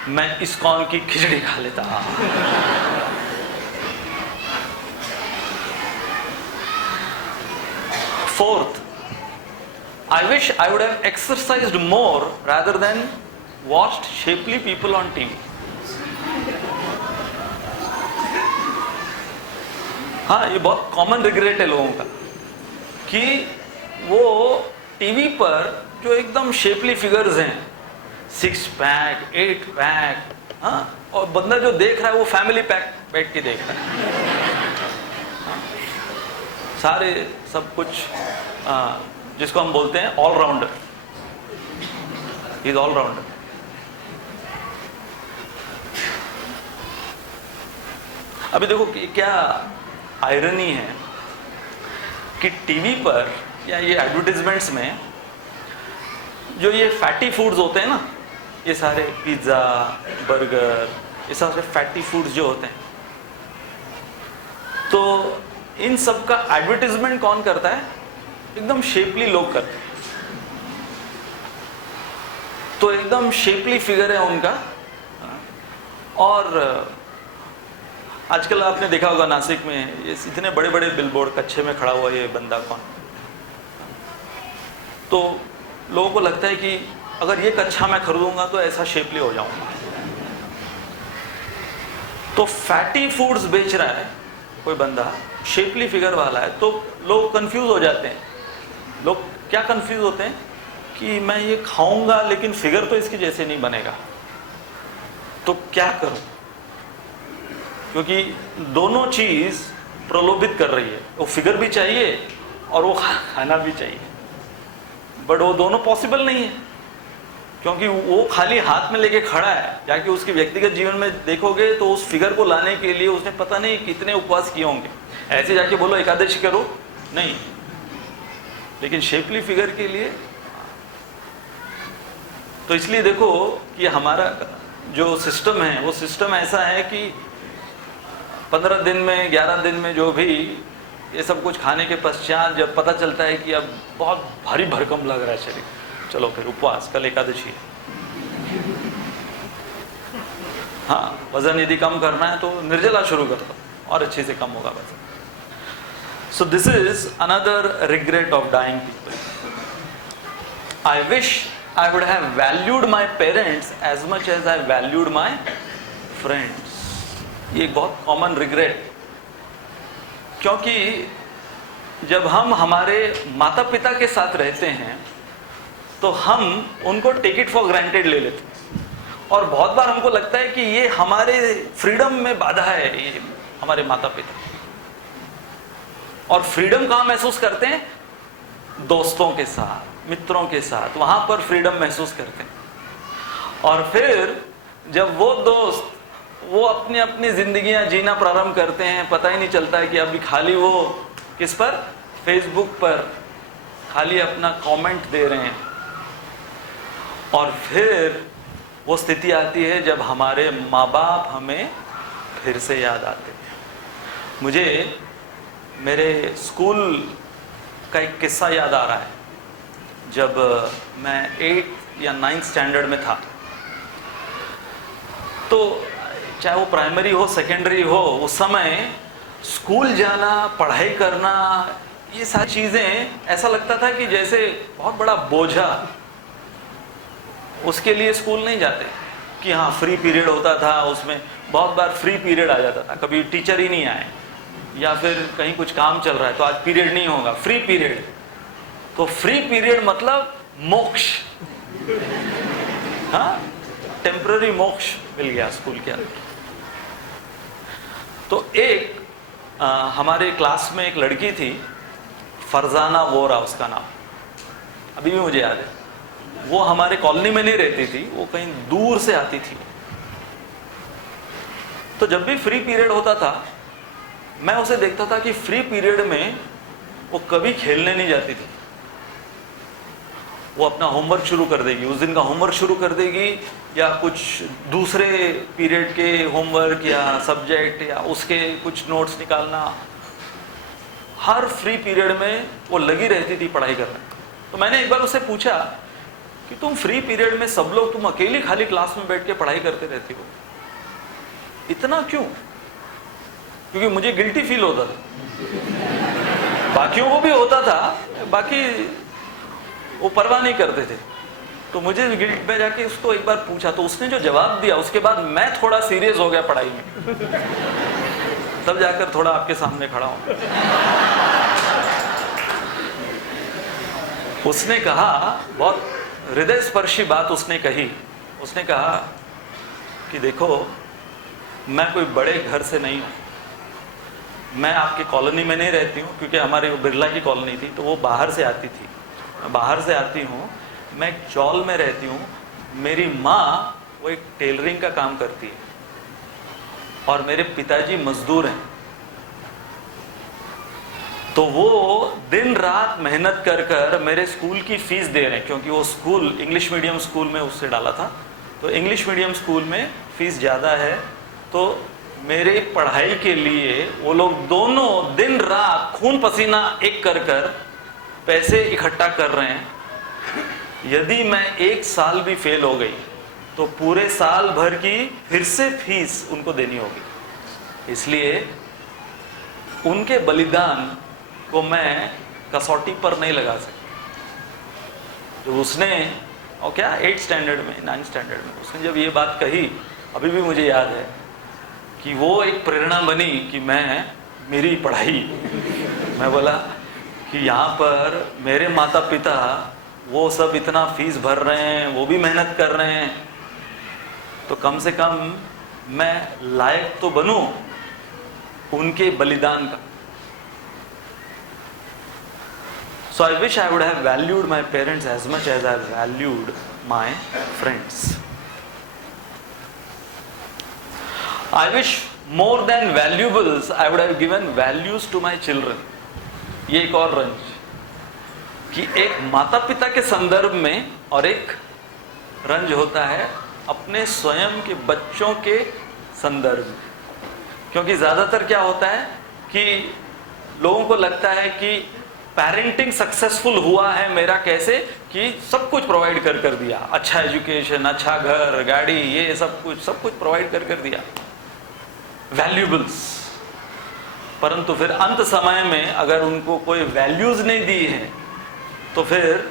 मैं इस्कॉन की खिचड़ी खा लेता। Fourth, I wish I would have exercised more rather than watched shapely people on TV. हाँ, ये बहुत कॉमन रिग्रेट है लोगों का कि वो टीवी पर जो एकदम शेपली फिगर्स हैं, 6 पैक 8 पैक, हाँ, और बंदा जो देख रहा है वो फैमिली पैक बैठ के देख रहा है। हाँ, सारे सब कुछ जिसको हम बोलते हैं ऑलराउंडर, इज ऑलराउंडर। अभी देखो क्या आयरनी है कि टीवी पर या ये एडवर्टाइजमेंट्स में जो ये फैटी फूड्स होते हैं ना, ये सारे पिज्ज़ा बर्गर, ये सारे फैटी फूड्स जो होते हैं, तो इन सब का एडवर्टाइजमेंट कौन करता है? एकदम शेपली लोग करते हैं। तो एकदम शेपली फिगर है उनका। और आजकल आपने देखा होगा नासिक में ये इतने बड़े बड़े बिलबोर्ड, कच्चे में खड़ा हुआ ये बंदा कौन? तो लोगों को लगता है कि अगर ये कच्चा मैं खरीदूंगा तो ऐसा शेपली हो जाऊंगा। तो फैटी फूड्स बेच रहा है कोई बंदा, शेपली फिगर वाला है, तो लोग कंफ्यूज हो जाते हैं। लोग क्या कंफ्यूज होते हैं कि मैं ये खाऊंगा लेकिन फिगर तो इसकी जैसे नहीं बनेगा, तो क्या करूं? क्योंकि दोनों चीज प्रलोभित कर रही है, वो फिगर भी चाहिए और वो खाना भी चाहिए, बट वो दोनों पॉसिबल नहीं है। क्योंकि वो खाली हाथ में लेके खड़ा है, जाके उसके व्यक्तिगत जीवन में देखोगे तो उस फिगर को लाने के लिए उसने पता नहीं कितने उपवास किए होंगे। ऐसे जाके बोलो एकादशी करो, नहीं, लेकिन शेपली फिगर के लिए। तो इसलिए देखो कि हमारा जो सिस्टम है वो सिस्टम ऐसा है कि 15 दिन में 11 दिन में जो भी ये सब कुछ खाने के पश्चात जब पता चलता है कि अब बहुत भारी भरकम लग रहा है शरीर, चलो फिर उपवास, कल एकादशी है। हाँ, वजन यदि कम करना है तो निर्जला शुरू कर दो और अच्छे से कम होगा वजन। So this is another regret of dying people. I wish I would have valued my parents as much as I valued my friends. ये एक बहुत कॉमन रिग्रेट, क्योंकि जब हम हमारे माता पिता के साथ रहते हैं तो हम उनको टेक इट फॉर ग्रांटेड ले लेते हैं, और बहुत बार हमको लगता है कि ये हमारे फ्रीडम में बाधा है, ये हमारे माता पिता। और फ्रीडम कहाँ महसूस करते हैं? दोस्तों के साथ, मित्रों के साथ, वहां पर फ्रीडम महसूस करते हैं। और फिर जब वो दोस्त वो अपनी अपनी जिंदगियां जीना प्रारंभ करते हैं, पता ही नहीं चलता है कि अभी खाली वो किस पर, फेसबुक पर खाली अपना कमेंट दे रहे हैं। और फिर वो स्थिति आती है जब हमारे माँ बाप हमें फिर से याद आते हैं। मुझे मेरे स्कूल का एक किस्सा याद आ रहा है। जब मैं 8th या 9th स्टैंडर्ड में था, तो चाहे वो प्राइमरी हो सेकेंडरी हो, उस समय स्कूल जाना, पढ़ाई करना, ये सारी चीज़ें ऐसा लगता था कि जैसे बहुत बड़ा बोझा। उसके लिए स्कूल नहीं जाते कि हाँ फ्री पीरियड होता था, उसमें बहुत बार फ्री पीरियड आ जाता था, कभी टीचर ही नहीं आए, या फिर कहीं कुछ काम चल रहा है तो आज पीरियड नहीं होगा, फ्री पीरियड। तो फ्री पीरियड मतलब मोक्ष, हाँ, टेम्पररी मोक्ष मिल गया स्कूल के अंदर। तो हमारे क्लास में एक लड़की थी, फरजाना वोरा उसका नाम, अभी भी मुझे याद है। वो हमारे कॉलोनी में नहीं रहती थी, वो कहीं दूर से आती थी। तो जब भी फ्री पीरियड होता था, मैं उसे देखता था कि फ्री पीरियड में वो कभी खेलने नहीं जाती थी। वो अपना होमवर्क शुरू कर देगी, उस दिन का होमवर्क शुरू कर देगी, या कुछ दूसरे पीरियड के होमवर्क या सब्जेक्ट या उसके कुछ नोट्स निकालना। हर फ्री पीरियड में वो लगी रहती थी पढ़ाई करने। तो मैंने एक बार उससे पूछा कि तुम फ्री पीरियड में सब लोग, तुम अकेली खाली क्लास में बैठ के पढ़ाई करते रहती हो, इतना क्यों? क्योंकि मुझे गिल्टी फील होता था, बाकियों को भी होता था, बाकी वो परवाह नहीं करते थे। तो मुझे गिल्ट में जाके उसको एक बार पूछा, तो उसने जो जवाब दिया, उसके बाद मैं थोड़ा सीरियस हो गया पढ़ाई में। तब जाकर थोड़ा आपके सामने खड़ा हूं। उसने कहा, बहुत हृदय स्पर्शी बात उसने कही। उसने कहा कि देखो, मैं कोई बड़े घर से नहीं हूं, मैं आपकी कॉलोनी में नहीं रहती हूँ, क्योंकि हमारी बिरला की कॉलोनी थी, तो वो बाहर से आती थी। बाहर से आती हूँ, मैं एक चौल में रहती हूँ। मेरी माँ वो एक टेलरिंग का काम करती है, और मेरे पिताजी मजदूर हैं। तो वो दिन रात मेहनत कर कर मेरे स्कूल की फीस दे रहे हैं, क्योंकि वो स्कूल इंग्लिश मीडियम स्कूल में उससे डाला था। तो इंग्लिश मीडियम स्कूल में फीस ज़्यादा है, तो मेरे पढ़ाई के लिए वो लोग दोनों दिन रात खून पसीना एक कर कर पैसे इकट्ठा कर रहे हैं। यदि मैं एक साल भी फेल हो गई तो पूरे साल भर की फिर से फीस उनको देनी होगी। इसलिए उनके बलिदान को मैं कसौटी पर नहीं लगा सकती। तो उसने, और क्या 8th स्टैंडर्ड में, 9th स्टैंडर्ड में उसने जब ये बात कही, अभी भी मुझे याद है कि वो एक प्रेरणा बनी कि मेरी पढ़ाई, मैं बोला कि यहाँ पर मेरे माता पिता वो सब इतना फीस भर रहे हैं, वो भी मेहनत कर रहे हैं, तो कम से कम मैं लायक तो बनूं उनके बलिदान का। So I wish I would have valued my parents as much as I valued my friends. I wish more than valuables I would have given values to my children. ये एक और रंज कि एक माता पिता के संदर्भ में, और एक रंज होता है अपने स्वयं के बच्चों के संदर्भ में। क्योंकि ज़्यादातर क्या होता है कि लोगों को लगता है कि पेरेंटिंग सक्सेसफुल हुआ है मेरा कैसे, कि सब कुछ प्रोवाइड कर दिया, अच्छा एजुकेशन, अच्छा घर, गाड़ी, ये सब कुछ प्रोवाइड कर दिया, वैल्यूबल्स। परंतु फिर अंत समय में अगर उनको कोई वैल्यूज नहीं दी है, तो फिर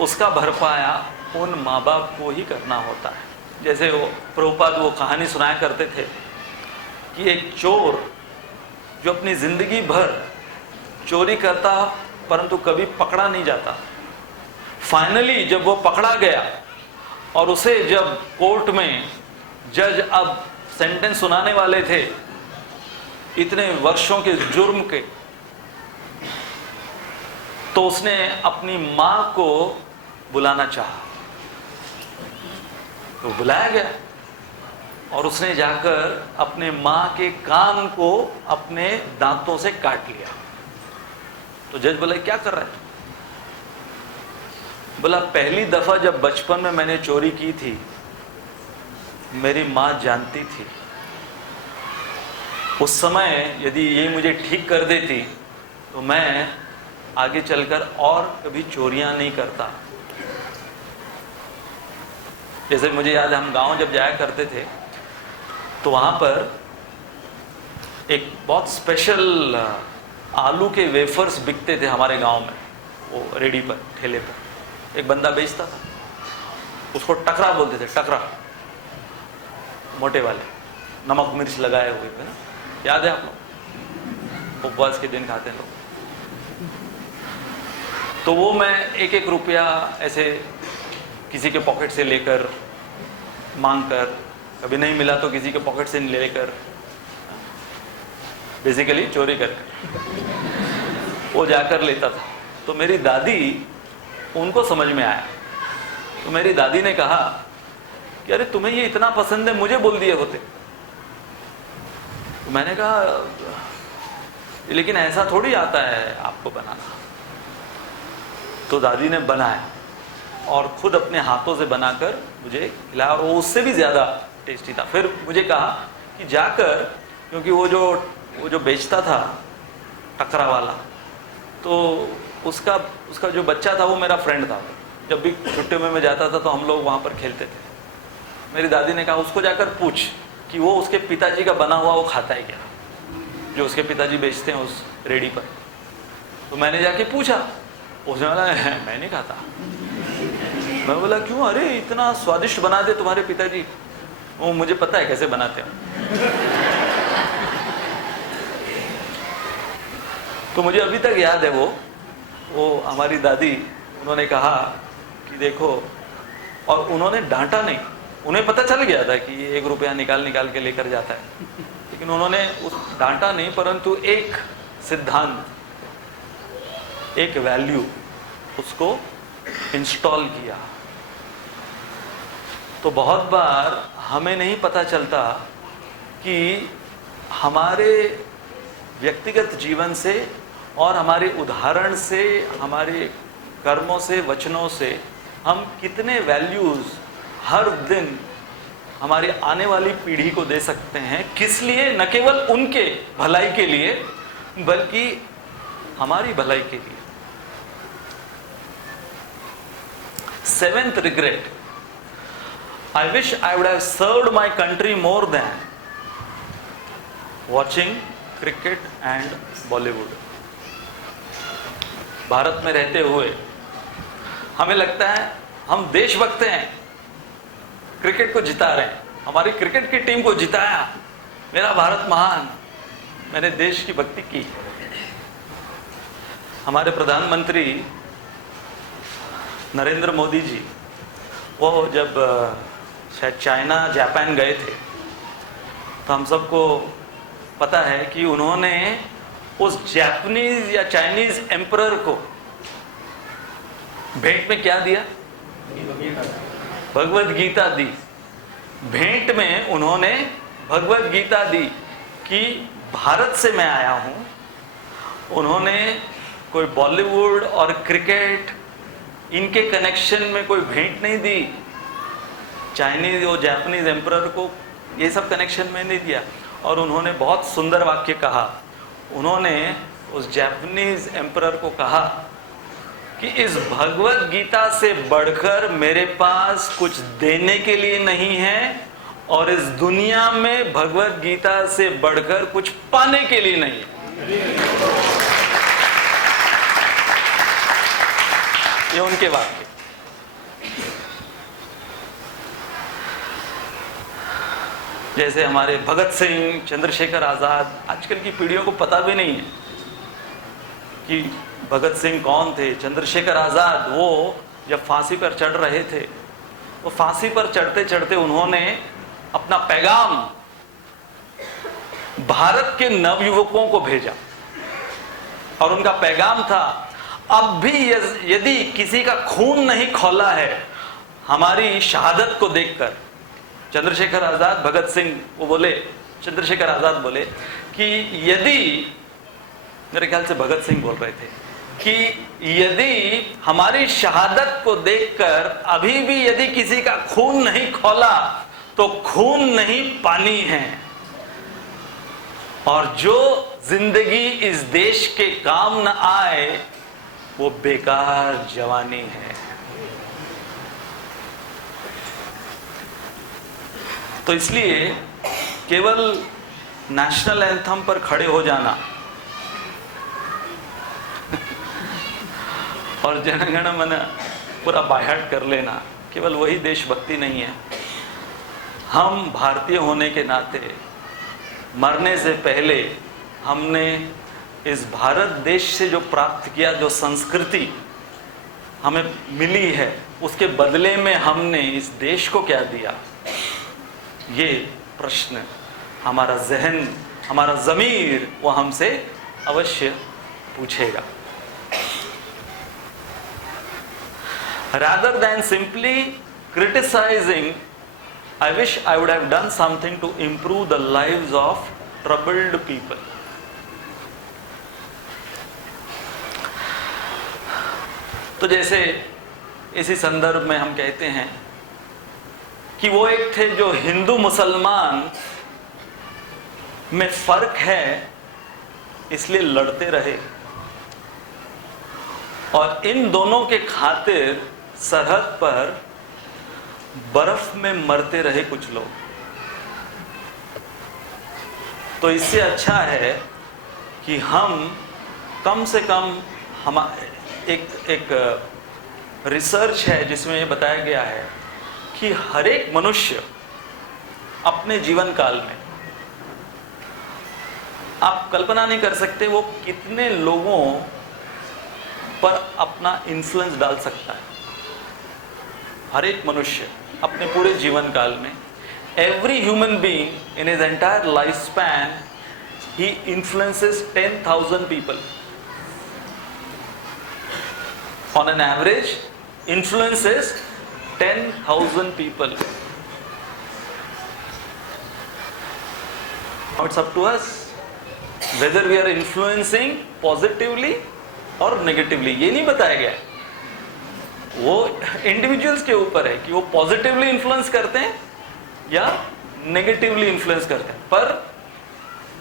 उसका भरपाया उन माँ बाप को ही करना होता है। जैसे वो प्रभुपाद वो कहानी सुनाया करते थे कि एक चोर जो अपनी जिंदगी भर चोरी करता परंतु कभी पकड़ा नहीं जाता, फाइनली जब वो पकड़ा गया और उसे जब कोर्ट में जज अब सेंटेंस सुनाने वाले थे इतने वर्षों के जुर्म के, तो उसने अपनी मां को बुलाना चाहा। तो बुलाया गया और उसने जाकर अपने मां के कान को अपने दांतों से काट लिया। तो जज बोला क्या कर रहा है? बोला पहली दफा जब बचपन में मैंने चोरी की थी मेरी मां जानती थी, उस समय यदि ये मुझे ठीक कर देती तो मैं आगे चलकर और कभी चोरियां नहीं करता। जैसे मुझे याद है हम गांव जब जाया करते थे तो वहां पर एक बहुत स्पेशल आलू के वेफर्स बिकते थे हमारे गांव में, वो रेडी पर ठेले पर एक बंदा बेचता था, उसको टकरा बोलते थे, टकरा, मोटे वाले नमक मिर्च लगाए हुए है ना, याद है आप लोग? उपवास के दिन खाते हैं लोग। तो वो मैं एक एक रुपया ऐसे किसी के पॉकेट से लेकर मांग कर, कभी नहीं मिला तो किसी के पॉकेट से लेकर, बेसिकली चोरी कर वो जाकर लेता था। तो मेरी दादी, उनको समझ में आया, तो मेरी दादी ने कहा कि अरे तुम्हें ये इतना पसंद है, मुझे बोल दिए होते। तो मैंने कहा लेकिन ऐसा थोड़ी आता है आपको बनाना। तो दादी ने बनाया और खुद अपने हाथों से बनाकर मुझे खिलाया और वो उससे भी ज़्यादा टेस्टी था। फिर मुझे कहा कि जाकर, क्योंकि वो जो बेचता था टकरा वाला, तो उसका जो बच्चा था वो मेरा फ्रेंड था। जब भी छुट्टियों में मैं जाता था तो हम लोग वहाँ पर खेलते थे। मेरी दादी ने कहा उसको जाकर पूछ कि वो उसके पिताजी का बना हुआ वो खाता है क्या, जो उसके पिताजी बेचते हैं उस रेडी पर। तो मैंने जाके पूछा, उसने बोला मैं नहीं खाता। मैं बोला क्यों? अरे इतना स्वादिष्ट बना दे तुम्हारे पिताजी, वो मुझे पता है कैसे बनाते हो। तो मुझे अभी तक याद है वो हमारी दादी, उन्होंने कहा कि देखो, और उन्होंने डांटा नहीं, उन्हें पता चल गया था कि ये 1 रुपया निकाल के लेकर जाता है, लेकिन उन्होंने उस डांटा नहीं, परंतु एक सिद्धांत, एक वैल्यू उसको इंस्टॉल किया। तो बहुत बार हमें नहीं पता चलता कि हमारे व्यक्तिगत जीवन से और हमारे उदाहरण से, हमारे कर्मों से, वचनों से हम कितने वैल्यूज हर दिन हमारी आने वाली पीढ़ी को दे सकते हैं। किस लिए? न केवल उनके भलाई के लिए बल्कि हमारी भलाई के लिए। 7th regret, I wish I would have served my country more than watching cricket and Bollywood. Bharat में रहते हुए हमें लगता है हम देशभक्त हैं, क्रिकेट को जिता रहे हैं, हमारी क्रिकेट की टीम को जिताया, मेरा भारत महान, मैंने देश की भक्ति की। हमारे प्रधानमंत्री नरेंद्र मोदी जी, वो जब शायद चाइना जापान गए थे तो हम सबको पता है कि उन्होंने उस जापानीज या चाइनीज एम्परर को भेंट में क्या दिया? भगवत गीता दी। भेंट में उन्होंने भगवत गीता दी कि भारत से मैं आया हूं। उन्होंने कोई बॉलीवुड और क्रिकेट इनके कनेक्शन में कोई भेंट नहीं दी, चाइनीज और जापानीज एम्परर को ये सब कनेक्शन में नहीं दिया। और उन्होंने बहुत सुंदर वाक्य कहा, उन्होंने उस जापानीज एम्परर को कहा कि इस भगवत गीता से बढ़कर मेरे पास कुछ देने के लिए नहीं है और इस दुनिया में भगवत गीता से बढ़कर कुछ पाने के लिए नहीं है। ये उनके वाक्य। जैसे हमारे भगत सिंह, चंद्रशेखर आजाद, आजकल की पीढ़ियों को पता भी नहीं है कि भगत सिंह कौन थे, चंद्रशेखर आजाद वो जब फांसी पर चढ़ रहे थे, वो फांसी पर चढ़ते चढ़ते उन्होंने अपना पैगाम भारत के नवयुवकों को भेजा, और उनका पैगाम था, अब भी यदि किसी का खून नहीं खौला है हमारी शहादत को देखकर। चंद्रशेखर आजाद, भगत सिंह, वो बोले, चंद्रशेखर आजाद बोले कि यदि, मेरे ख्याल से भगत सिंह बोल रहे थे कि यदि हमारी शहादत को देखकर अभी भी यदि किसी का खून नहीं खौला तो खून नहीं पानी है, और जो जिंदगी इस देश के काम न आए वो बेकार जवानी है। तो इसलिए केवल नेशनल एंथम पर खड़े हो जाना और जनगण मन पूरा बायहाट कर लेना केवल वही देशभक्ति नहीं है। हम भारतीय होने के नाते मरने से पहले हमने इस भारत देश से जो प्राप्त किया, जो संस्कृति हमें मिली है, उसके बदले में हमने इस देश को क्या दिया, ये प्रश्न हमारा जहन, हमारा ज़मीर वो हमसे अवश्य पूछेगा। Rather than simply criticizing, I wish I would have done something to improve the lives of troubled people. तो जैसे इसी संदर्भ में हम कहते हैं कि वो एक थे जो हिंदू मुसलमान में फर्क है इसलिए लड़ते रहे, और इन दोनों के खातिर सरहद पर बर्फ में मरते रहे कुछ लोग। तो इससे अच्छा है कि हम कम से कम, हम एक रिसर्च है जिसमें ये बताया गया है कि हर एक मनुष्य अपने जीवन काल में, आप कल्पना नहीं कर सकते वो कितने लोगों पर अपना इन्फ्लुएंस डाल सकता है। हर एक मनुष्य अपने पूरे जीवन काल में, every human being in his entire life span he influences 10,000 people on an average, influences 10,000 people. Now it's up to us whether we are influencing positively or negatively. ये नहीं बताया गया, वो इंडिविजुअल्स के ऊपर है कि वो पॉजिटिवली इन्फ्लुएंस करते हैं या नेगेटिवली इन्फ्लुएंस करते हैं। पर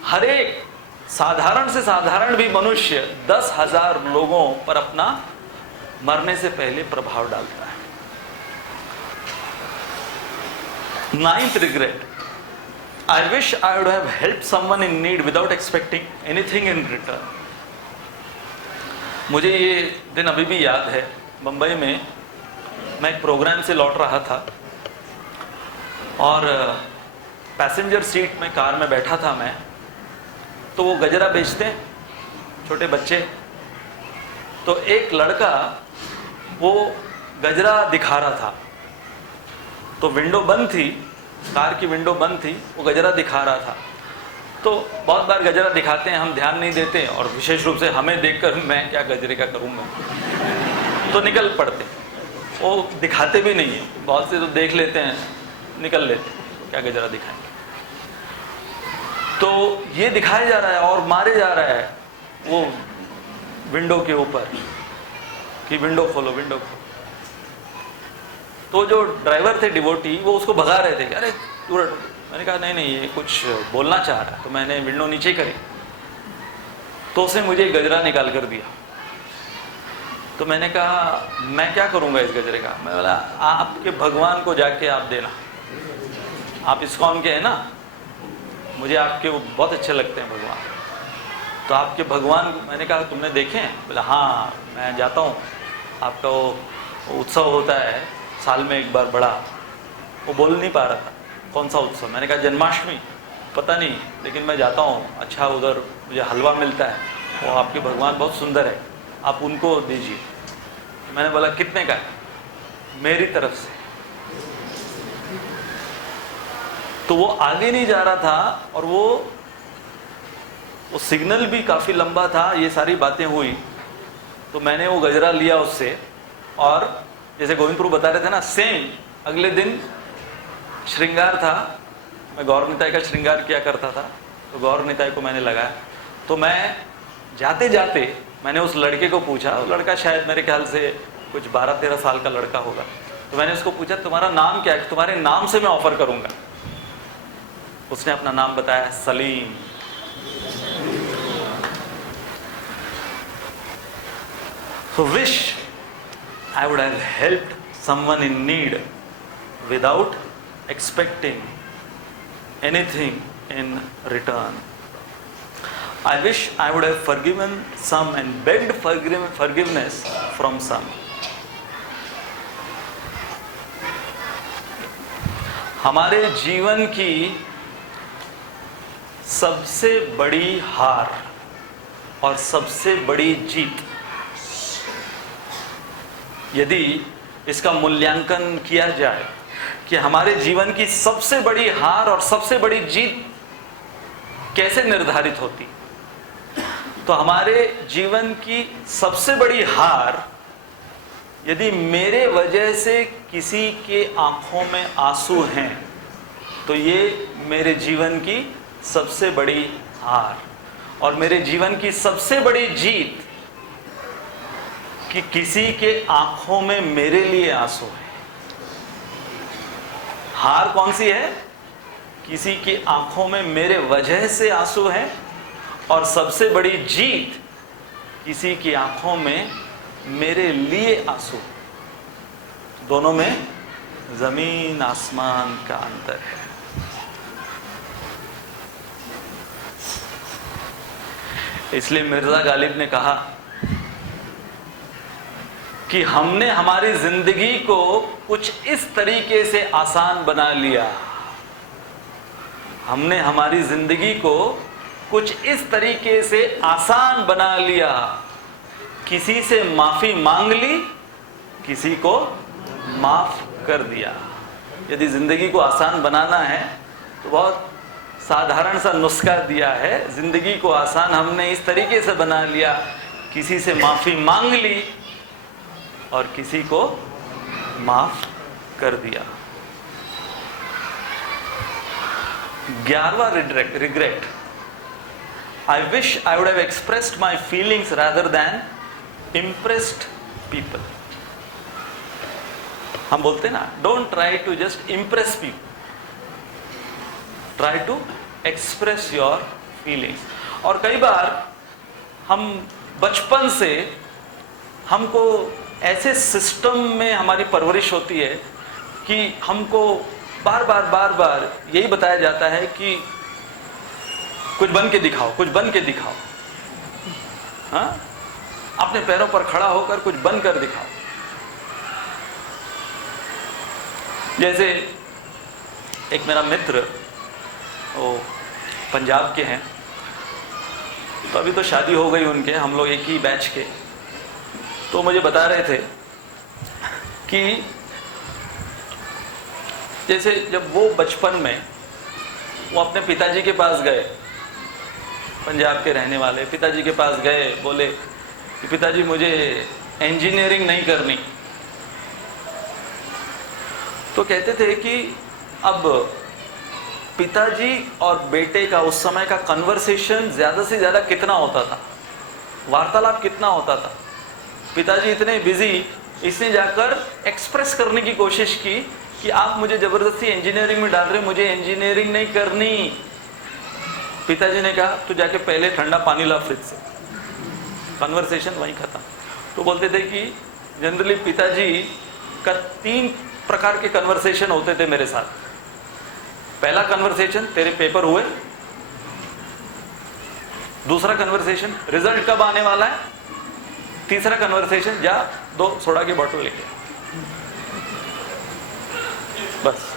हर एक साधारण से साधारण भी मनुष्य 10,000 लोगों पर अपना मरने से पहले प्रभाव डालता है। Ninth regret, I wish I would have helped someone in need without expecting anything in return. मुझे ये दिन अभी भी याद है, मुंबई में मैं एक प्रोग्राम से लौट रहा था और पैसेंजर सीट में कार में बैठा था मैं, तो वो गजरा बेचते हैं छोटे बच्चे, तो एक लड़का वो गजरा दिखा रहा था, तो विंडो बंद थी, कार की विंडो बंद थी, वो गजरा दिखा रहा था। तो बहुत बार गजरा दिखाते हैं, हम ध्यान नहीं देते, और विशेष रूप से हमें देखकर मैं क्या गजरे का करूँ मैं, तो निकल पड़ते, वो दिखाते भी नहीं है। बहुत से तो देख लेते हैं, निकल लेते, क्या गजरा दिखाएंगे। तो ये दिखाया जा रहा है और मारे जा रहा है वो विंडो के ऊपर कि विंडो खोलो, विंडो खोलो। तो जो ड्राइवर थे डिवोटी, वो उसको भगा रहे थे कि अरे तू, मैंने कहा नहीं नहीं ये कुछ बोलना चाह रहा है, तो मैंने विंडो नीचे करी, तो उसने मुझे गजरा निकाल कर दिया। तो मैंने कहा मैं क्या करूँगा इस गजरे का। मैं बोला आपके भगवान को जाके आप देना, आप इस्कॉन के हैं ना, मुझे आपके वो बहुत अच्छे लगते हैं भगवान, तो आपके भगवान, मैंने कहा तुमने देखे हैं? बोला हाँ मैं जाता हूँ, आपका वो उत्सव होता है साल में एक बार बड़ा। वो बोल नहीं पा रहा था कौन सा उत्सव। मैंने कहा जन्माष्टमी, पता नहीं, लेकिन मैं जाता हूँ, अच्छा उधर मुझे हलवा मिलता है, वो आपके भगवान बहुत सुंदर है, आप उनको दीजिए। मैंने बोला कितने का है? मेरी तरफ से। तो वो आगे नहीं जा रहा था और वो सिग्नल भी काफ़ी लंबा था। ये सारी बातें हुई तो मैंने वो गजरा लिया उससे, और जैसे गोविंद प्रभु बता रहे थे ना, सेम अगले दिन श्रृंगार था। मैं गौर निताई का श्रृंगार किया करता था, तो गौर निताई को मैंने लगाया। तो मैं जाते जाते मैंने उस लड़के को पूछा, वो लड़का शायद मेरे ख्याल से कुछ 12-13 साल का लड़का होगा। तो मैंने उसको पूछा, तुम्हारा नाम क्या है, तुम्हारे नाम से मैं ऑफर करूंगा। उसने अपना नाम बताया, Salim. So wish I would have helped someone in need without expecting anything in return. I wish I would have forgiven some and begged forgiveness from some. हमारे जीवन की सबसे बड़ी हार और सबसे बड़ी जीत, यदि इसका मूल्यांकन किया जाए कि हमारे जीवन की सबसे बड़ी हार और सबसे बड़ी जीत कैसे निर्धारित होती, तो हमारे जीवन की सबसे बड़ी हार, यदि मेरे वजह से किसी के आंखों में आंसू हैं, तो ये मेरे जीवन की सबसे बड़ी हार। और मेरे जीवन की सबसे बड़ी जीत कि किसी के आंखों में मेरे लिए आंसू है। हार कौन सी है? किसी की आंखों में मेरे वजह से आंसू है, और सबसे बड़ी जीत किसी की आंखों में मेरे लिए आंसू। दोनों में जमीन आसमान का अंतर है। इसलिए मिर्जा गालिब ने कहा कि हमने हमारी जिंदगी को कुछ इस तरीके से आसान बना लिया, हमने हमारी जिंदगी को कुछ इस तरीके से आसान बना लिया, किसी से माफी मांग ली, किसी को माफ कर दिया। यदि जिंदगी को आसान बनाना है तो बहुत साधारण सा नुस्खा दिया है। जिंदगी को आसान हमने इस तरीके से बना लिया, किसी से माफी मांग ली और किसी को माफ कर दिया। 11वां regret, I wish I would have expressed my feelings rather than impressed people. हम बोलते हैं ना, don't try to just impress people, try to express your feelings. और कई बार हम बचपन से, हमको ऐसे सिस्टम में हमारी परवरिश होती है कि हमको बार बार यही बताया जाता है कि कुछ बन के दिखाओ, कुछ बन के दिखाओ, हाँ, अपने पैरों पर खड़ा होकर कुछ बन कर दिखाओ। जैसे एक मेरा मित्र, वो पंजाब के हैं, तो अभी तो शादी हो गई उनके, हम लोग एक ही बैच के। तो मुझे बता रहे थे कि जैसे जब वो बचपन में वो अपने पिताजी के पास गए, पंजाब के रहने वाले पिताजी के पास गए, बोले कि पिताजी मुझे इंजीनियरिंग नहीं करनी। तो कहते थे कि अब पिताजी और बेटे का उस समय का कन्वर्सेशन ज़्यादा से ज़्यादा कितना होता था, वार्तालाप कितना होता था। पिताजी इतने बिजी, इसने जाकर एक्सप्रेस करने की कोशिश की कि आप मुझे ज़बरदस्ती इंजीनियरिंग में डाल रहे, मुझे इंजीनियरिंग नहीं करनी। पिताजी ने कहा तू जाके पहले ठंडा पानी ला फ्रिज से। कन्वर्सेशन वहीं खत्म। तो बोलते थे कि जनरली पिताजी का 3 प्रकार के कन्वर्सेशन होते थे मेरे साथ। पहला कन्वर्सेशन, तेरे पेपर हुए। दूसरा कन्वर्सेशन, रिजल्ट कब आने वाला है। तीसरा कन्वर्सेशन, जा 2 सोडा की बोतल लेके। बस।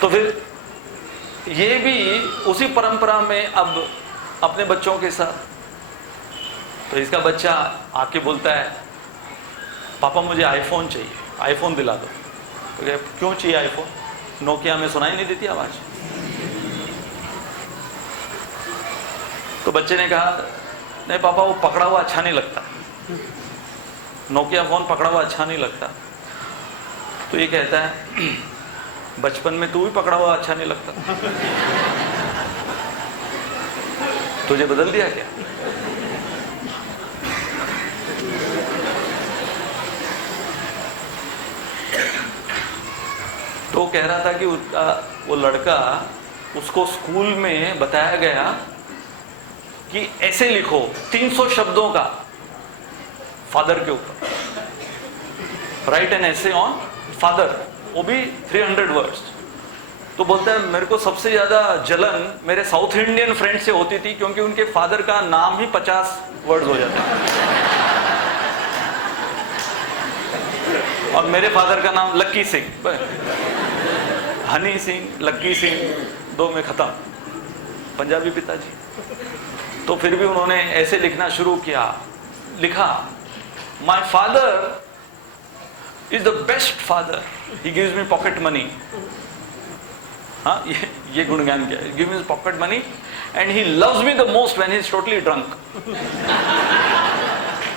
तो फिर ये भी उसी परंपरा में अब अपने बच्चों के साथ तो इसका बच्चा आके बोलता है, पापा मुझे आईफोन चाहिए, आईफोन दिला दो। तो क्या, क्यों चाहिए आईफोन? नोकिया में सुनाई नहीं देती आवाज? तो बच्चे ने कहा, नहीं पापा वो पकड़ा हुआ अच्छा नहीं लगता, नोकिया फोन पकड़ा हुआ अच्छा नहीं लगता। तो ये कहता है, बचपन में तू भी पकड़ा हुआ अच्छा नहीं लगता, तुझे बदल दिया क्या? तो कह रहा था कि वो लड़का, उसको स्कूल में बताया गया कि ऐसे लिखो 300 शब्दों का फादर के ऊपर, राइट एन ऐसे ऑन फादर, वो भी 300 वर्ड्स। तो बोलता है, मेरे को सबसे ज्यादा जलन मेरे साउथ इंडियन फ्रेंड से होती थी, क्योंकि उनके फादर का नाम ही 50 वर्ड्स हो जाता है, और मेरे फादर का नाम लक्की सिंह, हनी सिंह, लक्की सिंह, दो में खत्म, पंजाबी पिताजी। तो फिर भी उन्होंने ऐसे लिखना शुरू किया, लिखा, my father is the best father, he gives me pocket money. हाँ, ये गुणगान क्या है, give me pocket money and he loves me the most when he is totally drunk.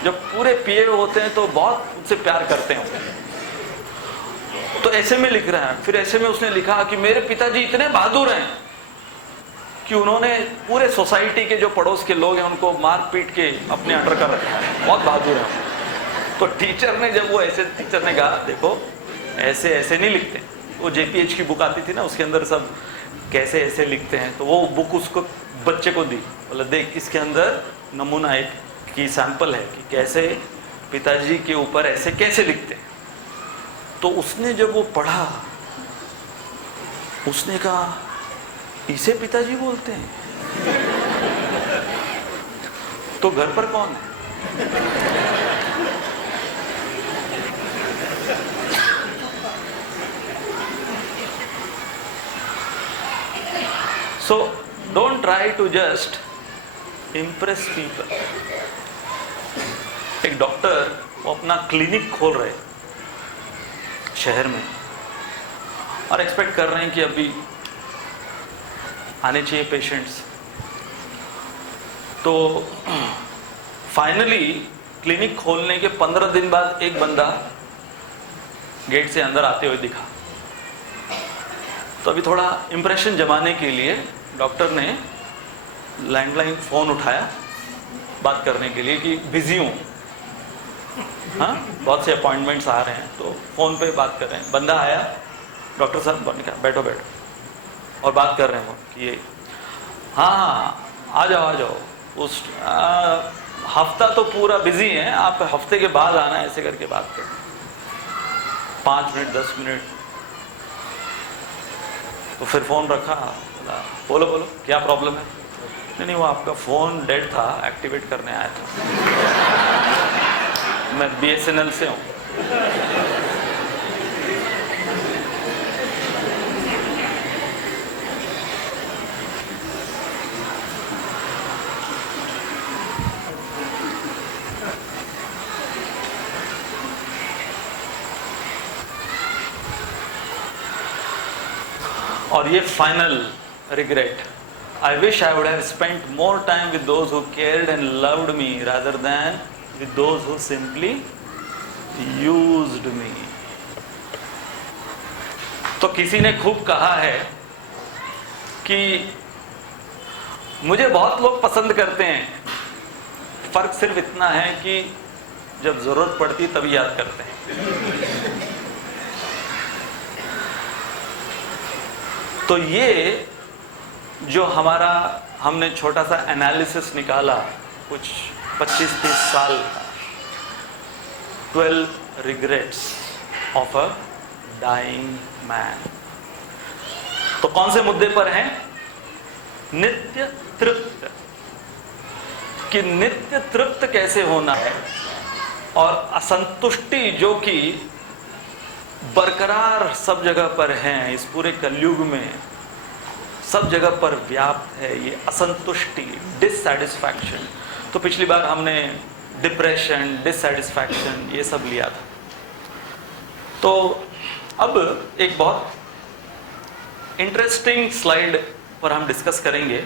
जब पूरे पिए हुए होते हैं तो बहुत मुझसे प्यार करते हैं। तो ऐसे में लिख रहा है। फिर ऐसे में उसने लिखा कि मेरे पिताजी इतने बहादुर हैं कि उन्होंने पूरे सोसाइटी के जो पड़ोस के लोग हैं उनको मार पीट के अपने अंडर कर रखा है, बहुत बहादुर है। तो टीचर ने, जब वो ऐसे, टीचर ने कहा, देखो ऐसे ऐसे नहीं लिखते। वो JPH की बुक आती थी ना, उसके अंदर सब कैसे ऐसे लिखते हैं। तो वो बुक उसको बच्चे को दी, बोला देख इसके अंदर नमूना एक की सैंपल है कि कैसे पिताजी के ऊपर ऐसे कैसे लिखते हैं। तो उसने जब वो पढ़ा, उसने कहा इसे पिताजी बोलते हैं, तो घर पर कौन है? So don't try to just impress people. एक डॉक्टर वो अपना क्लिनिक खोल रहे शहर में और एक्सपेक्ट कर रहे हैं कि अभी आने चाहिए पेशेंट्स। तो फाइनली क्लिनिक खोलने के 15 दिन बाद एक बंदा गेट से अंदर आते हुए दिखा। तो अभी थोड़ा इम्प्रेशन जमाने के लिए डॉक्टर ने लैंडलाइन फ़ोन उठाया बात करने के लिए कि बिजी हूँ, हाँ बहुत से अपॉइंटमेंट्स आ रहे हैं, तो फ़ोन पे बात कर रहे हैं। बंदा आया, डॉक्टर साहब बैठो बैठो, और बात कर रहे हैं वो कि ये हाँ आ जाओ, उस हफ्ता तो पूरा बिजी है, आप हफ्ते के बाद आना, ऐसे करके बात कर। 5 मिनट 10 मिनट, तो फिर फ़ोन रखा, बोलो क्या प्रॉब्लम है? नहीं वो आपका फ़ोन डेड था, एक्टिवेट करने आया था। मैं BSNL से हूँ। और ये final regret, I wish I would have spent more time with those who cared and loved me rather than with those who simply used me. तो किसी ने खूब कहा है कि मुझे बहुत लोग पसंद करते हैं, फर्क सिर्फ इतना है कि जब जरूरत पड़ती तभी याद करते हैं। तो ये जो हमने छोटा सा एनालिसिस निकाला कुछ 25-30 साल का, 12 regrets of a dying man. तो कौन से मुद्दे पर हैं? नित्य तृप्त, कि नित्य तृप्त कैसे होना है, और असंतुष्टि जो कि बरकरार सब जगह पर हैं, इस पूरे कलयुग में सब जगह पर व्याप्त है, ये असंतुष्टि, डिससैटिस्फैक्शन, तो पिछली बार हमने डिप्रेशन, डिससैटिस्फैक्शन ये सब लिया था। तो अब एक बहुत इंटरेस्टिंग स्लाइड पर हम डिस्कस करेंगे।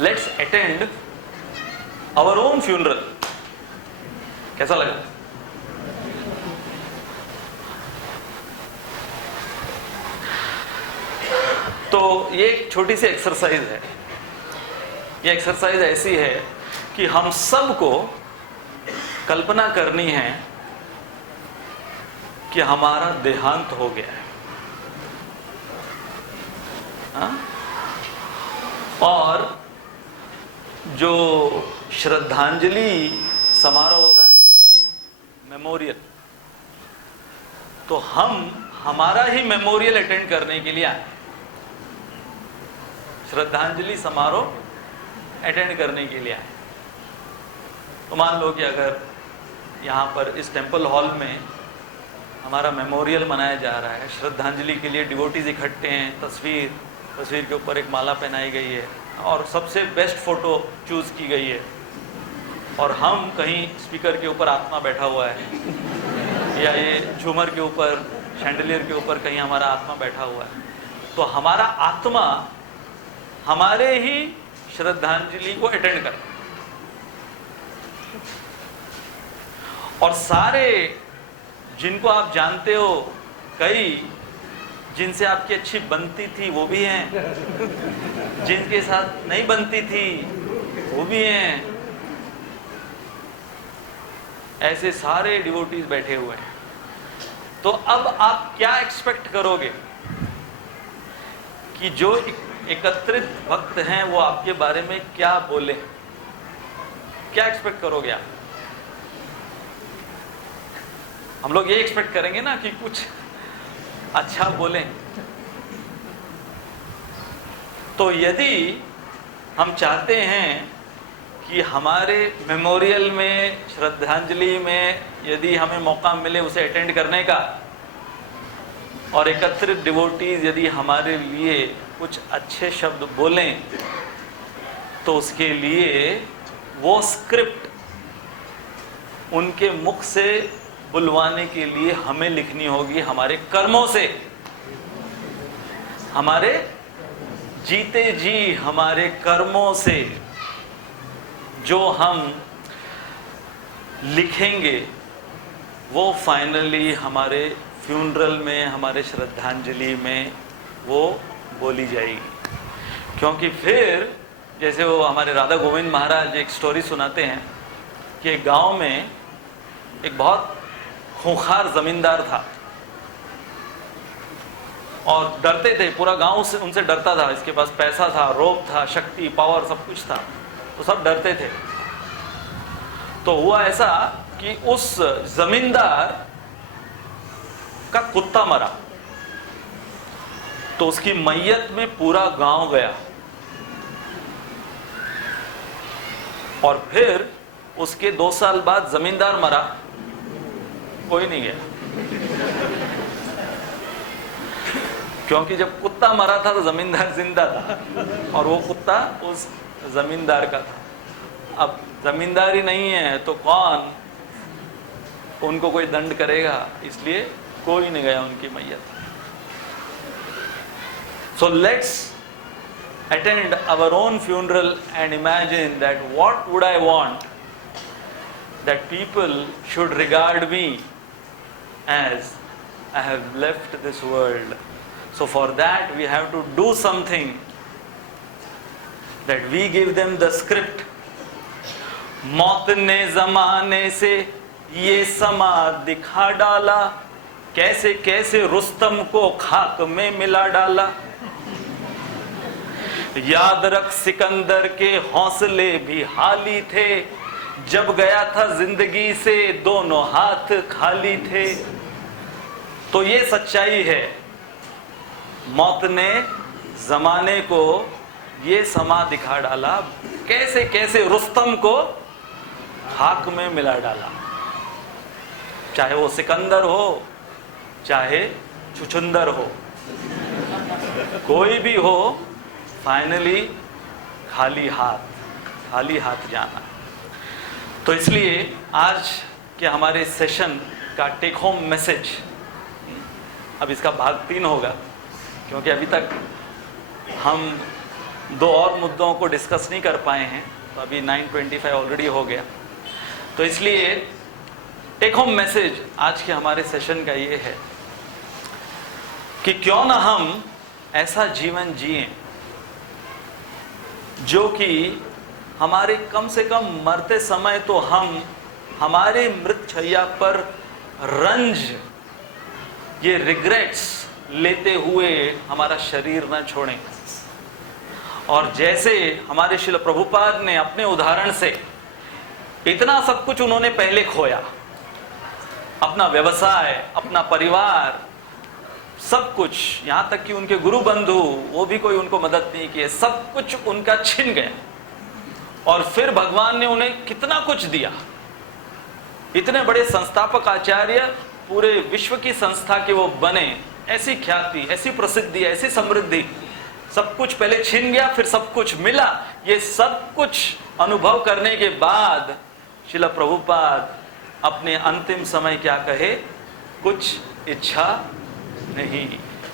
Let's attend our own funeral. कैसा लगा? तो ये एक छोटी सी एक्सरसाइज है। ये एक्सरसाइज ऐसी है कि हम सबको कल्पना करनी है कि हमारा देहांत हो गया है, हाँ? और जो श्रद्धांजलि समारोह होता है, मेमोरियल, तो हम हमारा ही मेमोरियल अटेंड करने के लिए आए, श्रद्धांजलि समारोह अटेंड करने के लिए आए। तो मान लो कि अगर यहाँ पर इस टेम्पल हॉल में हमारा मेमोरियल मनाया जा रहा है, श्रद्धांजलि के लिए डिवोटीज इकट्ठे हैं, तस्वीर के ऊपर एक माला पहनाई गई है और सबसे बेस्ट फोटो चूज की गई है, और हम कहीं स्पीकर के ऊपर आत्मा बैठा हुआ है या ये झूमर के ऊपर, शैंडलियर के ऊपर कहीं हमारा आत्मा बैठा हुआ है, तो हमारा आत्मा हमारे ही श्रद्धांजलि को अटेंड कर, और सारे जिनको आप जानते हो, कई जिनसे आपकी अच्छी बनती थी वो भी हैं, जिनके साथ नहीं बनती थी वो भी हैं, ऐसे सारे डिवोटीज बैठे हुए हैं। तो अब आप क्या एक्सपेक्ट करोगे कि जो एकत्रित भक्त हैं वो आपके बारे में क्या बोले? क्या एक्सपेक्ट करोगे आप? हम लोग ये एक्सपेक्ट करेंगे ना कि कुछ अच्छा बोलें। तो यदि हम चाहते हैं कि हमारे मेमोरियल में, श्रद्धांजलि में यदि हमें मौका मिले उसे अटेंड करने का, और एकत्रित डिवोटीज यदि हमारे लिए कुछ अच्छे शब्द बोलें, तो उसके लिए वो स्क्रिप्ट उनके मुख से बुलवाने के लिए हमें लिखनी होगी हमारे कर्मों से, हमारे जीते जी हमारे कर्मों से जो हम लिखेंगे वो फाइनली हमारे फ्यूनरल में, हमारे श्रद्धांजलि में वो बोली जाएगी। क्योंकि फिर जैसे वो हमारे राधा गोविंद महाराज एक स्टोरी सुनाते हैं कि एक गांव में एक बहुत खूंखार जमींदार था और डरते थे, पूरा गांव से उनसे डरता था। इसके पास पैसा था, रोब था, शक्ति, पावर सब कुछ था, तो सब डरते थे। तो हुआ ऐसा कि उस जमींदार का कुत्ता मरा, तो उसकी मैयत में पूरा गांव गया, और फिर उसके 2 साल बाद जमींदार मरा, कोई नहीं गया। क्योंकि जब कुत्ता मरा था तो जमींदार जिंदा था, और वो कुत्ता उस जमींदार का था। अब जमींदार ही नहीं है तो कौन उनको कोई दंड करेगा, इसलिए कोई नहीं गया उनकी मैयत। So let's attend our own funeral and imagine that what would I want that people should regard me as I have left this world. So for that we have to do something, that we give them the script. मौत ने जमाने से ये समा दिखा डाला, कैसे कैसे रुस्तम को खाक में मिला डाला। याद रख सिकंदर के हौसले भी हाली थे, जब गया था जिंदगी से दोनों हाथ खाली थे। तो ये सच्चाई है, मौत ने जमाने को ये समा दिखा डाला, कैसे कैसे रुस्तम को खाक में मिला डाला। चाहे वो सिकंदर हो, चाहे छुछुंदर हो, कोई भी हो, फाइनली खाली हाथ जाना। तो इसलिए आज के हमारे सेशन का टेक होम मैसेज, अब इसका भाग 3 होगा, क्योंकि अभी तक हम 2 और मुद्दों को डिस्कस नहीं कर पाए हैं, तो अभी 9:25 ऑलरेडी हो गया। तो इसलिए टेक होम मैसेज आज के हमारे सेशन का ये है कि क्यों ना हम ऐसा जीवन जिएं जो कि हमारे कम से कम मरते समय तो हम हमारे मृतशैया पर रंज, ये रिग्रेट्स लेते हुए हमारा शरीर न छोड़ें। और जैसे हमारे श्रील प्रभुपाद ने अपने उदाहरण से इतना सब कुछ उन्होंने पहले खोया, अपना व्यवसाय, अपना परिवार, सब कुछ, यहाँ तक कि उनके गुरु बंधु, वो भी कोई उनको मदद नहीं किए, सब कुछ उनका छिन गया। और फिर भगवान ने उन्हें कितना कुछ दिया। इतने बड़े संस्थापक आचार्य, पूरे विश्व की संस्था के वो बने, ऐसी ख्याति, ऐसी प्रसिद्धि, ऐसी समृद्धि, सब कुछ पहले छिन गया, फिर सब कुछ मिला। ये सब कुछ अनुभव करने के बाद श्रील प्रभुपाद अपने अंतिम समय क्या कहे, कुछ इच्छा नहीं,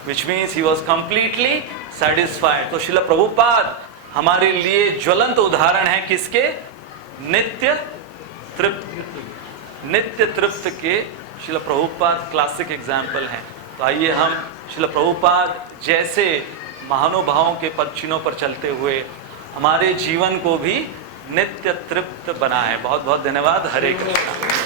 which means he was completely satisfied. तो श्रील प्रभुपाद हमारे लिए ज्वलंत उदाहरण है किसके? नित्य तृप्त के श्रील प्रभुपाद क्लासिक एग्जाम्पल हैं। तो आइए हम श्रील प्रभुपाद जैसे महानुभावों के पद चिन्हों पर चलते हुए हमारे जीवन को भी नित्य तृप्त बनाए। बहुत बहुत धन्यवाद। हरे कृष्ण।